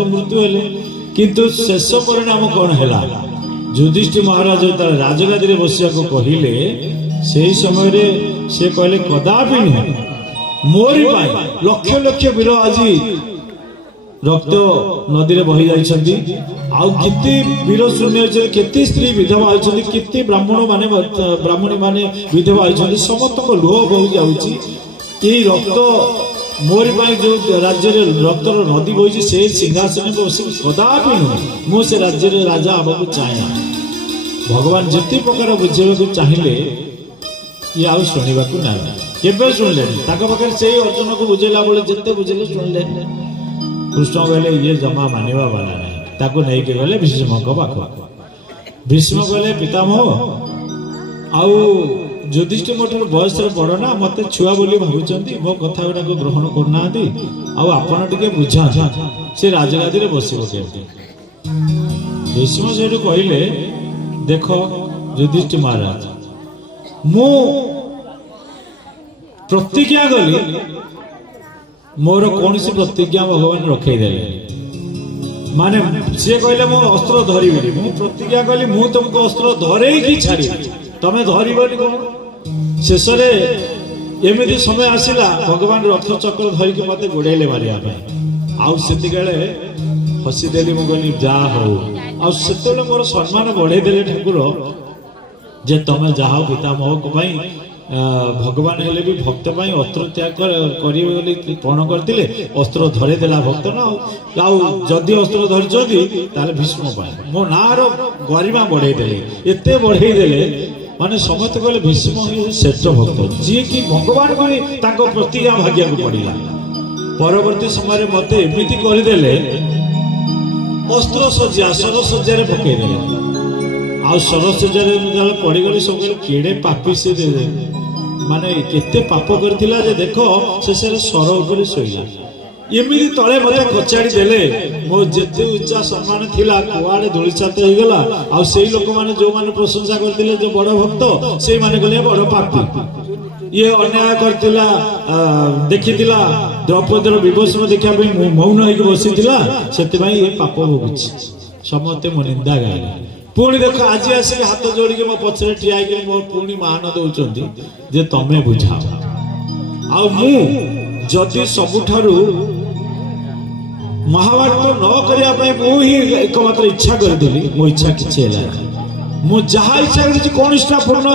मृत्यु हेले किंतु शेष परिणाम कौन है युधिष्ठिर महाराज राजगादी में बसिया कहले से समय से कहले कदापि नुह मोरी लक्ष लक्ष वीर आज रक्त नदी में बही जाइछंती आउ केते वीर शून्य केते स्त्री विधवा होइछंती केते ब्राह्मणी माने विधवा होइछंती समस्त को लोह बही जाउची एई रक्त मोरी जो राज्य रक्तर नदी बही से सिंहासन बस कदापि नुह मु से राज्य राजा आवाक चाहे भगवान जिते प्रकार बुझेबा चाहिए ये आउ शुणा ना केबे शुणिले पाखे से अर्जुन को बुझेला बेले जिते बुझेले शुणिले कृष्ण कहले ये जमा मानिबा वाला नहीं ताको नहीं के गले भीष्म को पाख भीष्म कहले पितामह आउ युधिष्ठिर मोटर बयस बड़ ना मत छुआ बोली भावुंट मो कथा गुड़ा ग्रहण करना आपण टे बुझा से राजगादी में बस भीष्म से कहले देख युधिष्ठिर महाराज मु प्रतिज्ञा कली मोर कौन सी प्रतिज्ञा भगवान रखेदे माने सी कहले मो अस्त्र धरबी मु प्रतिज्ञा कली मु तुमको अस्त्र धरे कि छाड़ी तमें धरबनी कौन शेष एमती समय आसला भगवान रथ चक्र धरिक मत गोड़े मारिया आउ से हसीदेली मुझे जा हो आते मोर सम्मान बढ़ेदे ठाकुर जे तुम जाओ पितामह को भगवान हेले भी भक्त अस्त्र त्याग करण करते अस्त्र धरेदेला भक्त ना जदि अस्त्र धरी भीष्म मो नार गरिमा बढ़ेदेले एत बढ़ेदेले माने समस्त कहले भीष्म श्रेष्ठ भक्त जी कि भगवान को प्रतिज्ञा भाग्या पड़ा परवर्ती समय मत एमती करदेले अस्त्र सज्जा सरसज्जा पकईदे आ सरसज्जा पड़गले सब केड़े पापी से माने केते पाप करथिला जे देखो शेष सर उपर शोला एमती तले मत कचाड़ी देले मो जेते उच्चा सम्मान थिला कुआड़े धूलिसात हो गला आ सेई लोक माने जो माने प्रशंसा करथिले जो बड़ भक्त से माने गले बड़ पापी ये अन्याय करथिला देखिथिला द्रौपदीर विभूषण देखा मौन होइक बसिथिला सेते भाई ये पाप भोगुछि समते मो निंदा गाइला पुणी देख आज आसिक हाथ जोड़िक मो पछरे ठिया मो पुणी मान दौरान जे तमें बुझाओ आदि सबुठारु महाभारत न करने मुझे एकमात्र इच्छा करदेली मो इच्छा किसी मु जहा इच्छा कर कौन इच्छा पूर्ण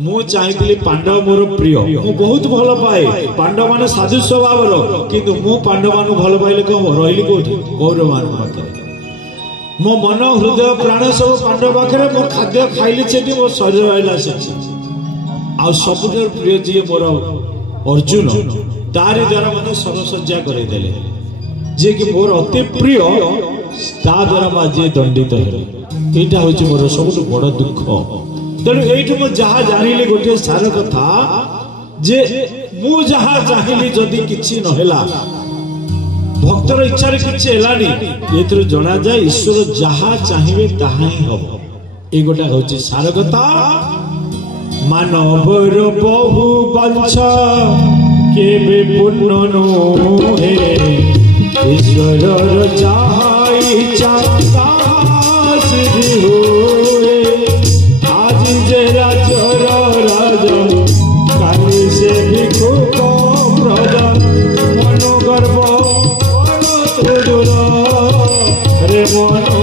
मु चाहिए पांडव मोर प्रिय मु बहुत भल पाए पांडव मान साधु स्वभाव किंतु मु पांडव मान भल पाइले कौन रही कौटी कौरव मान पाखे मो मन हृदय प्राण सब पांडव पाखे मो खाद्य खाइली से मो शरीर रहा आ सब प्रिय जी मोर अर्जुन तारी द्वारा मत सरसज्जा करदेले जे कि मोर अति प्रिय ता द्वारा मुझे दंडित यहाँ हूँ मोर सब बड़ दुख तेणु ये जहाँ जानी गोटे सार कथा जे मु जहा चाहिली जदि किछि नहेला भक्तर इच्छा किछि हेलानी एथरो जणा जाय ईश्वर जहा चाहिबे ताहा ही हबो। ए गोटा होछि सार कथा। मानवर बहु बंशा केबे पूर्ण नोहे ईश्वर जहा इच्छा ताहा सिद्धि होए। आज जे राजर राजा काली से भिखु को प्रजा मनोगर्भ रे मनो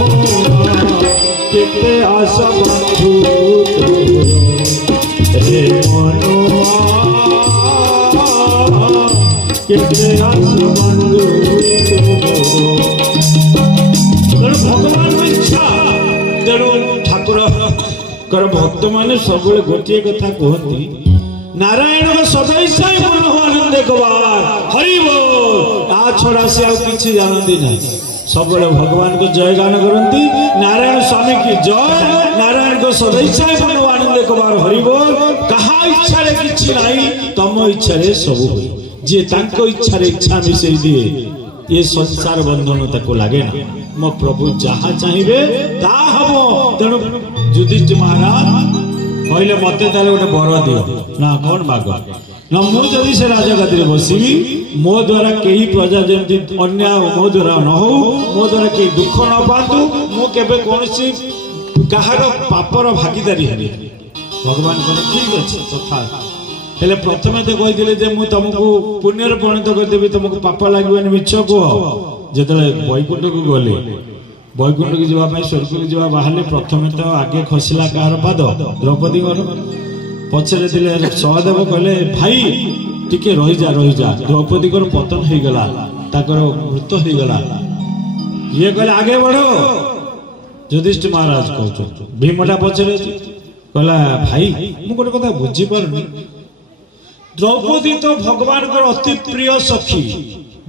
केते आशा बंधु रे मनो केते आशा बंधु। भगवान इच्छा तेणु ठाकुर भक्त माने सब गोटे कथा कहती नारायण सदैव मन हो आनंद कबार हरि बोल आ छड़ा से आउ किछि जानती नहीं सब भगवान को जय गान करती नारायण स्वामी की जय नारायण को सदैव मन हो आनंद कबार हरि बोल कहा इच्छा रे किछि नहीं तम इच्छा रे सब होई जे तांको इच्छा रे इच्छा मिसई दिए ये संसार बंधन ताको लागे ना मो प्रभु जहा चाहिए ता हबो। तेणु युधिष्ठिर महाराज कहले मते ताले गोटे बर दियो ना कौन माग ना मु जदि से राजा गदी बसबी मो द्वारा कई प्रजा जमी अन्याय मो द्वारा न हो मो द्वारा कई दुख न पातु मु केबे कोनसी कहार पापर भागीदारी हेबी। भगवान कहले ठीक अछि तथा हेले प्रथमे तो कहिदिले जे मु तुमको पुण्य रे परिणत कर देबी तुमको पाप लागबेनी मिछ को जेतले वैकुंठ को गले वैकुंठ की जीवा स्वर्ग को जीवा बाहर प्रथम तो आगे खसला कार पाद द्रौपदी पचरे दिले सहदेव कहले भाई टिके रही जा द्रौपदी पतन हो गला मृत हो गला ये कहले आगे बढ़ो। युधिष्ठिर महाराज कहते भीमटा पचरे कहला भाई मु गोटे कथा बुझी पारुनी द्रौपदी तो भगवान अति प्रिय सखी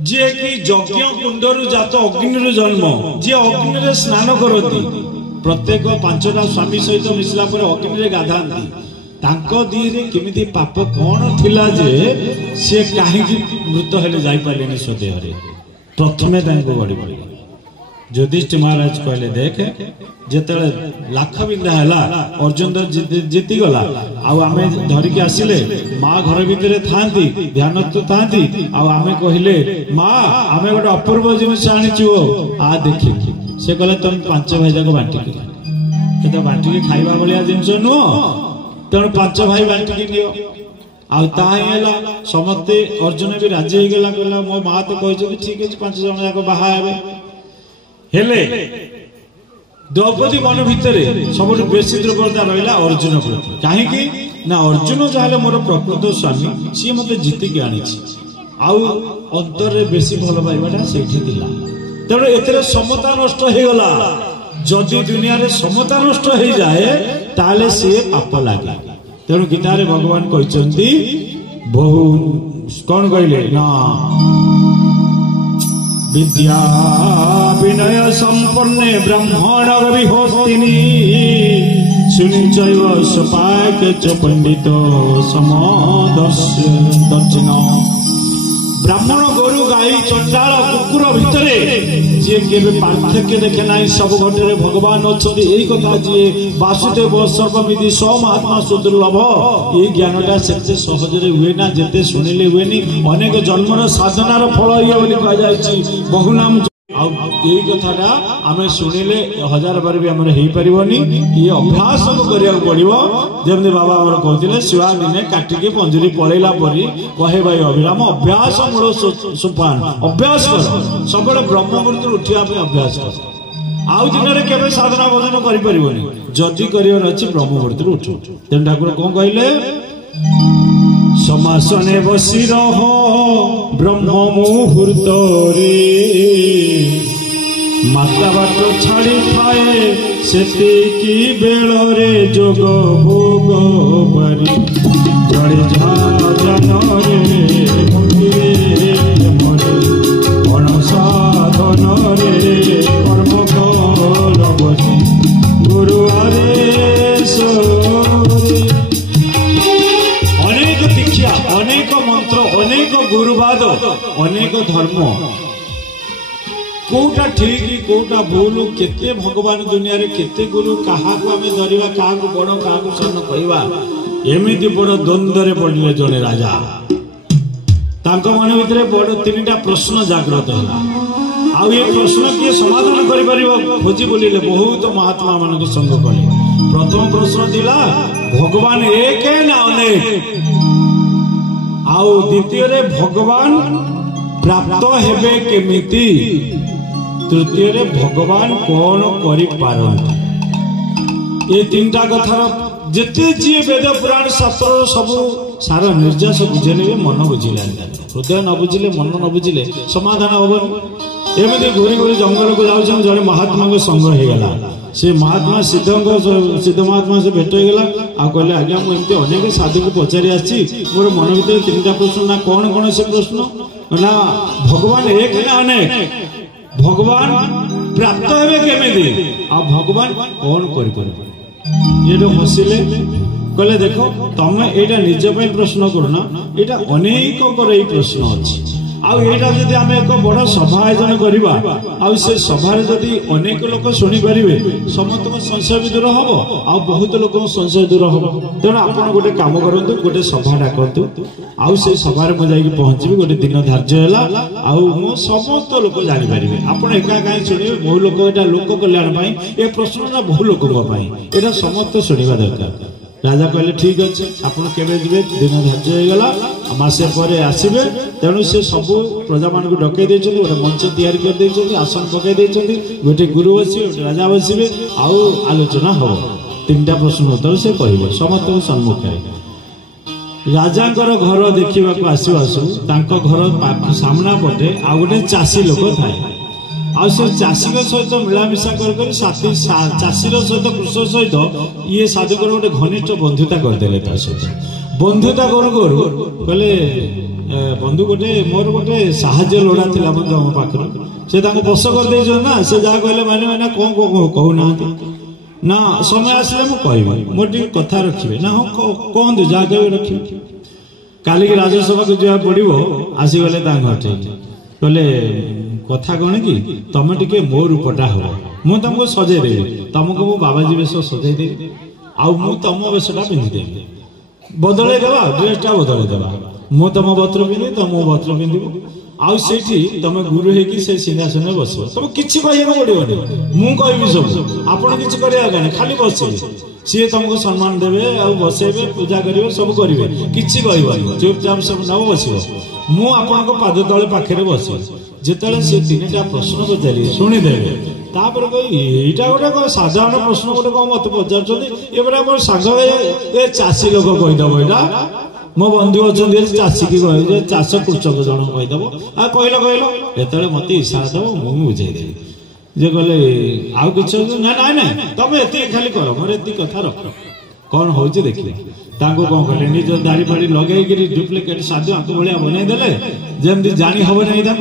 जे कि यज्ञ कुंडरु जात अग्नि जन्म जे अग्नि रे स्नान करती प्रत्येक 5टा स्वामी सहित मिसला पर अग्नि रे गाधांती तांको दीरे केमिति पाप कोन थिला जे से काहे कि मृत हेले जाई पालेनी स्वदेह रे प्रथमे तांको बड़ी बड़ी। युधिष्ठिर महाराज कहले देख जेतले लाख बिंदा हला अर्जुन जीति गला आउ आमे धरिके आसिले माँ घर भितरे थांती ध्यान तो थांती आउ आमे कहले माँ आमे गोटे अपूर्व जिनिस आनिछु आ देखि से कहले तुम 5 भाई जाक बांटी के बांटी के खाइबा बलिया जिनिस नुह तेणु 5 भाई बांटी के नियो आउ ताला समस्ते अर्जुन भी राजी हो गला कहला मो माँ तो कहि ठीक है 5 जन जाक बाहा हेबे हेले द्रौपदी मन भितर सब बेसी दुर्बलता रहा अर्जुन प्रति कहीं ना अर्जुन चाहे मोर प्रकृत स्वामी सी मत जीतिक आनी आउ अंतर बेसी भल पाइबाटा से तेणु एथरे समता नष्ट हो गला जदि दुनिया रे समता नष्ट हो जाए ताले से पाप लागे। तेणु गीतारे भगवान कहते बहु कौन कहले ना विद्या विनय संपन्ने ब्राह्मण विहोस्तिनी सुनिचैव सपाक च पंडित समदस्य दक्षिण। ब्राह्मण गोरु गाई चंडाल कुकुर भितरे जे केबे पार्थक्य देखे नाही सब घटरे भगवान अछथि एई कथा जे वासुदेव सर्वविधि स महात्मा सुदुर्लभ ए ज्ञानटा सेते सहजरे हुए ना जेते सुनिले हुएनी अनेक जन्मर साधनार फल हिय बोली कह जायछि बहु नाम यही कथा आम शुणिले 1000 बार भी आम हो पारनी ये अभ्यास करिया पड़ो जमी बाबा आम कहते शुआ दिने काटिकी पंजुरी पलैला कहे भाई अभिराम अभ्यास मूल सोपान अभ्यास कर सब ब्रह्म मुहूर्त उठा अभ्यास कर आउ दिन के साधना भजन करें जदि कर ब्रह्म मुहूर्त उठ तेन ठाकुर कौन कहले समासने बसी रह ब्रह्म मुहूर्त माता बाट छाड़ी थाए सेतिकी बेलरे जोग भोग बारी जड़े जान रे अणसाधन रे कर्म कर बसी गुरु अनेक दीक्षा अनेक धर्म कोटा ठीक कोटा भूल केते भगवान दुनिया रे केते गुरु कहा को आमे धरिबा कहा को बड़ कहा को सन कहवा एमिति बड़ द्वंद्व रे पड़िले जने राजा तांको मन भितरे बड़ तीनटा प्रश्न जागृत होला आ ये प्रश्न के समाधान करि परिबो खोजी बोलिले बहुत महात्मा मानक संग कले प्रथम प्रश्न दिला भगवान एक है ना अनेक आउ द्वितीय रे भगवान प्राप्त हेबे केमिति तृतीय रे भगवान कौन करि पारंत ये तीनटा कथार जेते जी वेद पुराण शास्त्र सब सारा निर्जास बुझेले मन बुझिला हृदय न बुझिले मन न बुझिले समाधान होबन एमिति घुरी घुरी जंगल को जाउछन जने महात्मा को संग हे गला से महात्मा सिद्ध महात्मा से भेट हो गला आ कहले आज्ञा मु एमते अनेक साधु को पचारि आछि मोर मन भीतर तीनटा प्रश्न ना कौन कौन से प्रश्न ना भगवान एक ना अनेक भगवान प्राप्त हेबे केमिति आ भगवान कौन करि परबे ये हसिले कहले देखो तमे एटा निज पई प्रश्न करना एटा अनेक कर ए प्रश्न अछि आउ एटा जदि आमे एक बड़ सभा आयोजन करिबा आउ से सभा रे जदि अनेक लोक सुनि परिबे समस्त संशय भी दूर हबो आउ बहुत लोक संशय दूर हबो तेना आपण गोटे काम करंतु गोटे सभा डाकंतु आउ से सभा रे म जाई पहुंचबी गोटे दिन धार्य होला आउ मो समस्त लोक जानि परिबे आपण एका काई सुनिबे बहु लोक एटा लोक कल्याण पई ए प्रश्न ना बहु लोक पई एटा समस्त सुनिबा दरकार राजा कहले ठीक अच्छे आपण केबे दिबे दिन धार्य हो गला मासे परे आसीबे तेणु से सब प्रजा मान को डकै दैछथि गोटे मंच तैयारी कर दैछथि आसन पकै दैछथि गोटे गुरु बसिबे गोटे राजा बसिबे आउ आलोचना हो तीनटा प्रश्न उत्तर से कहिबे समस्त सम्मुख राजांकर घर देखिबा को आसु आसु तांको घर सामना पटे आ गोटे चासी लोक थाए आ से चासी सहित मिलामिशा कर चाषी सहित कृषक सहित ये साधु गोटे घनिष्ठ बंधुता करदे बंधुता करू करू कहले बंधु गोटे मोर गोटे साहाଯ୍ୟ लोड़ा थिला बंधु हम पाखर से बस कर ना से जहाँ कहले मैंने मैंने कौन कहूना ना समय आसले मु कहबी मोर टी कथा रखिबे ना कहतु जहाँ कह रखिबे काली राज्यसभा को जा पड़ो आसीगले कहले कथा कौन कि तमे टिके मो रूपटा हो मु तुमको सजे देबी तुमको मो बाबाजी वेश सजे देबी आउ मु तुम वेशटा पिंधि देबी बदले देवा ड्रेसटा बदले देवा मु तुम वस्त्र पिंधि तुम मो वस्त्र पिंधिबो आउ सेठी तमे गुरु हे कि से सिंहासन में बसबो तुम किछि कहिबो पड़िबो मु कहबी सब आपण किछि करिया गाने खाली बसिबे सी तुमको सम्मान देवे आ बसेबे पूजा करिवे सब करिवे किछि कहबो चुपचाप सब न बसिबो मु आपण को पाद तळे पाखरे बसिबो जेतले से तीनटा प्रश्न पचारि शुणी देवे तापर कोई एटा गोटे साधारण प्रश्न गोटे कौन मत पचार एबरा मोर सांग ए चाषी लोक कहीदेव एटा मो बंधु अच्छा चाषी की कह चाष कृषक जन कहीदेव आ कहल कहल एत मत इशारा दब मुझे बुझेदेवी जे कहले आउ कि ना ना ना तुम एत खाली कर मोर एति कथा रख कौन हो देखिए तांको कौन कले निज दाढ़ी फाड़ी लगे डुप्लिकेट साधु आंको भाया बनईदे जमी जानी हम ना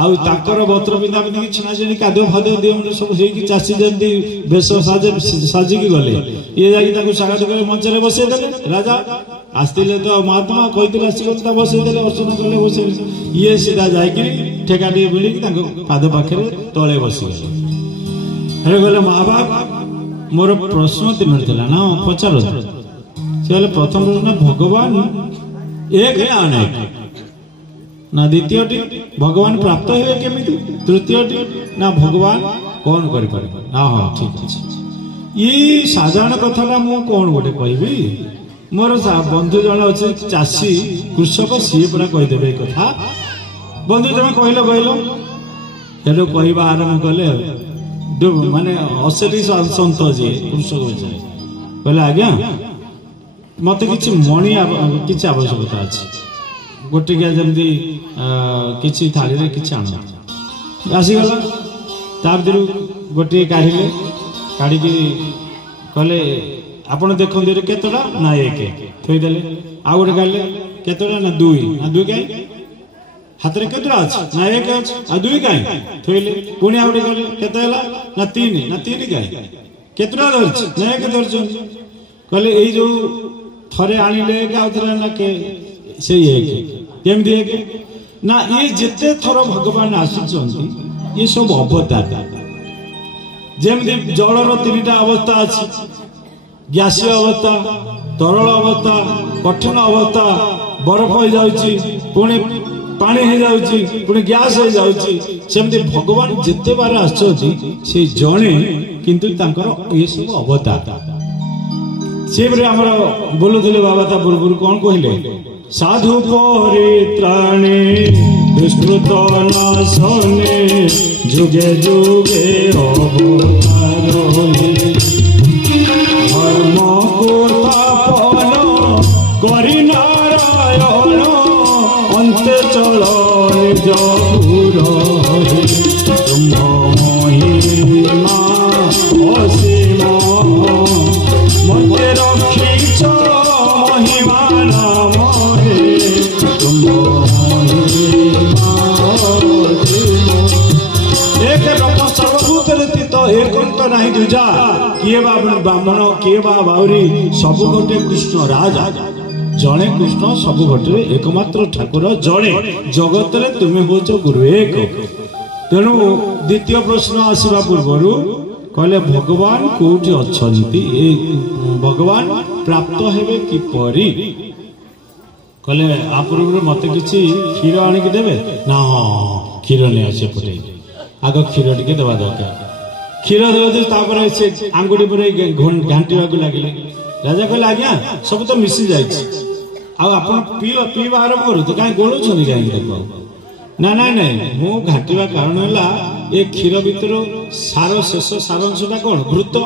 आउ ताकर वस्त्र पिंधा पिंधि छेना छेनी कादो फादो दियो सब होई चाषी जमी बेश साजिकी गले ये जाकि स्वागत कर मंच में बसई देले राजा आसते तो महात्मा कही आसिक बसई देले अर्चना कले बसई ये सीधा जाकि ठेका टे बुलिक पाद पाखे तले बसीगले गले माँ बाप मोर प्रश्न तीन ना पचार से प्रथम प्रश्न भगवान एक ना अनेक ना द्वितीयटी भगवान प्राप्त हुए केमिति तृतीयटी ना भगवान कौन करि पारे ना हां ठीक अछि ये साधारण कथाटा मु कौन गोटे कहबी मोर बंधु जन अछि चाषी कृषक सी पूरा कहि देबे कथा बंधु तुम कहलो हेलो कहबा आरंभ कले माने असली संत जी कृषक जे कहले आज्ञा मते किछि मणि किछि आवश्यकता अछि गोटे क्या जमी किसी थाली रे किछि आण आसीगला ता भर गोटे काढ़िले काढ़ी कहले आपण देखते केतटा ना एक थोईदेले आ गोटे काढ़ले केतटा ना दुई कहीं हाथ में केतटा अच्छे ना एक अच्छे आ दुई कहीं थोईले पुणी आ गोटे कहले केते ना तीन कहीं केतटा धरछ ना एक धरछ कहले एई जो थरे आनिले आउ थरे ना के से एक केमती एक ना ये जिते थर भगवान आसी ये सब अवतार जमी जलर 3टा अवस्था अच्छी ग्यासीय अवस्था तरल अवस्था कठिन अवस्था बरफ हो जाउची पुणे पानी हो जाउची पुणे गैस हो जाउची सेमती भगवान जिते बार आछथि से जणे किंतु तांकर ये सब अवतार से हमर बोलुथिले बाबा ता पूर्व कोन कहिले साधु परित्राणे दुष्कृत नाशने जुगे जुगे अवतार धर्म को स्थापन करि नारायण अंते चल निज पुरहि महिमा असीम मते रक्षिछ महिमा नाम एक ब्रह्म सर्वभूत स्थित एक नहीं दूजा किए बा ब्राह्मण किए बा बाउरी सबु गोटे कृष्ण राजा जड़े कृष्ण सबु गोटे एकमात्र ठाकुर जड़े जगत रे तुम्हें होच गुरु एक तेणु द्वितीय प्रश्न आसवा पूर्वर कहले भगवान कोठी अछंती भगवान प्राप्त हेबे किपरि कहले आ पूर्व मत किसी क्षीर आनिक देवे ना क्षीर नहीं आसे पटे आग क्षीर टिके देवा दरकार क्षीर देवे से आंगुठी पर घांटा लगे राजा कहले आज्ञा सब तो मिसी जाए पीवा आरंभ करूँ तो कहीं गोलुं कहीं ना ना ना मु घाटा कारण है ये क्षीर भितर सार शेष सारांशटा कौन घृत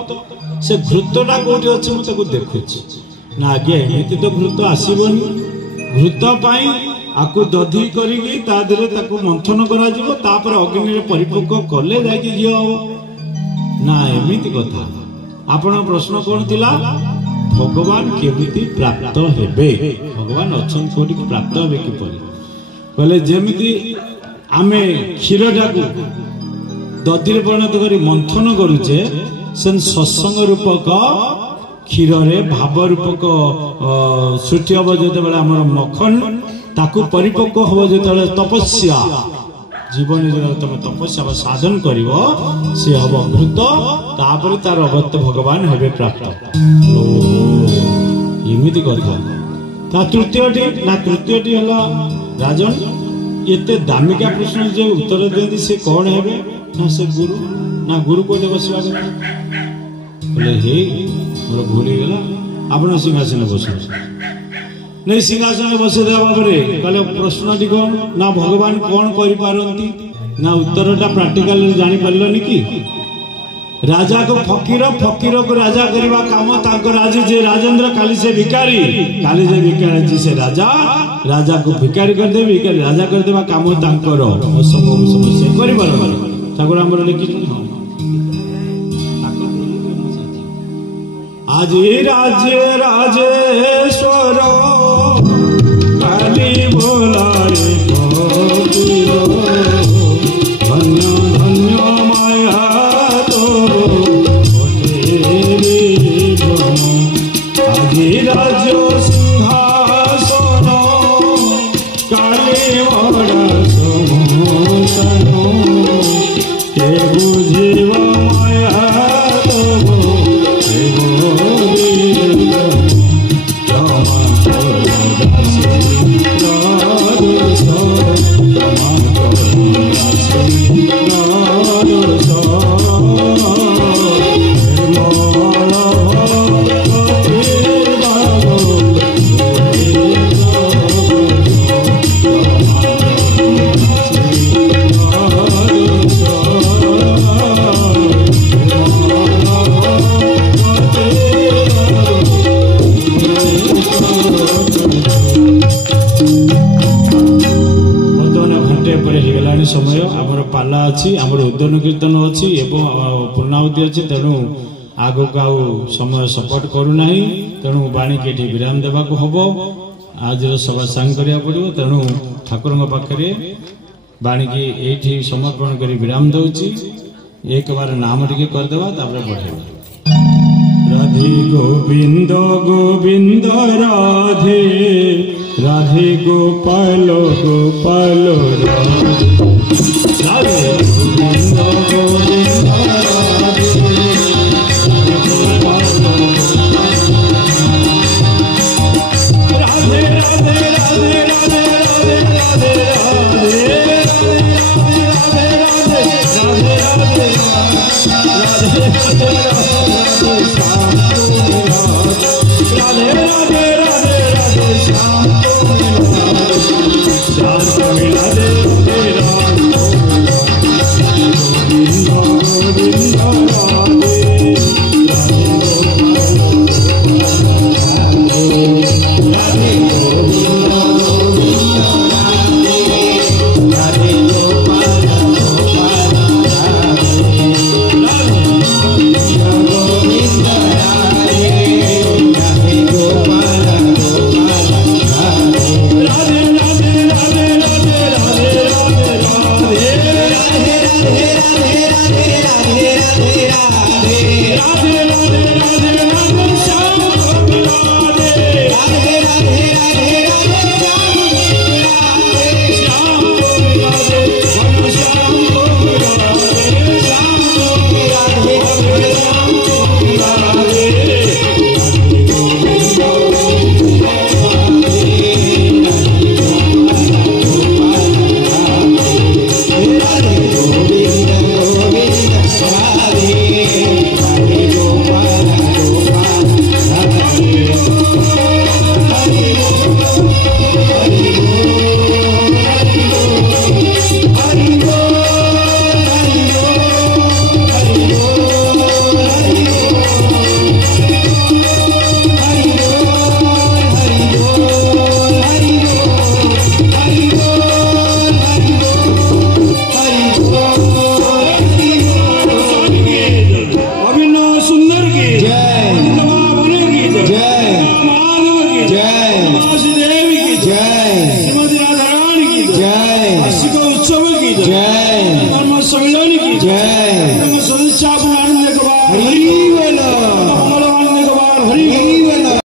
से घृतटा कौटी अच्छे मुझे देखुची ना आज्ञा एमती तो घृत आसबनी घृत पाई आकु दधी करिकी ता देरे ताकु मंथन करा जिवो तापर अग्नि रे परिपक्व कले जाकी घी हो ना एमिति कथा आपण प्रश्न कोन थिला भगवान केमिति प्राप्त हेबे भगवान अछन कोठी प्राप्त हेबे कि परि कहले जेमिति आमे क्षीरटा को दधी रे परिणत करी मंथन करूचे सेन सत्संग रूपक क्षीर रे भाव रूपक सृष्टि हम जो मखन ताकू परिपक्व हम जो तपस्या जीवन जो तुम तपस्या साधन कर सी हम अमृत तापर तार अवत्य भगवान हेबे प्राप्त एमती कथा तृतीयटी ना तृतीयटी है राजन एते दामिका प्रश्न जो उत्तर दिखती से कौन है ना से गुरु ना गुरु कोटे बसवा बोले हे मोर भूल गला आपण सिंहासन बस नहीं सिंहासन बसे देवा कहले प्रश्न कौन ना भगवान कौन करी ना उत्तरटा प्राक्टिकल जानी पारलनी कि राजा को फकीर फकीर को राजा करवा काम ताको राजे जे राजेंद्र काली से भिकारी जी से राजा राजा को भिकारी कर दे भिकारी राजा कर देवा काम तांकर असंभव समस्या करि पार ठाकुर हमर लिखि आज राज्य राजेश्वर काली बोलाए धन्य धन्य माया आज राज्य सिंहासन काली बड़ा समोसन के बुझीव माया समय आमर पाला अच्छी आमर उद्यान कीर्तन अच्छी पूर्णाहुति अच्छी तेणु आग को समय सपोर्ट करूना तेणु बाणी के विराम देवा हम आज सभा सांग करा पड़ो तेणु ठाकुर पाखे बाणी की ये समर्पण कर विराम दौची एक बार नाम टिके करदेवा बढ़ेगा राधे गोविंद गोविंद राधे राधे गोपाल गोपाल राधे गोविंद गोविंद राधे राधे राधे राधे राधे राधे जय।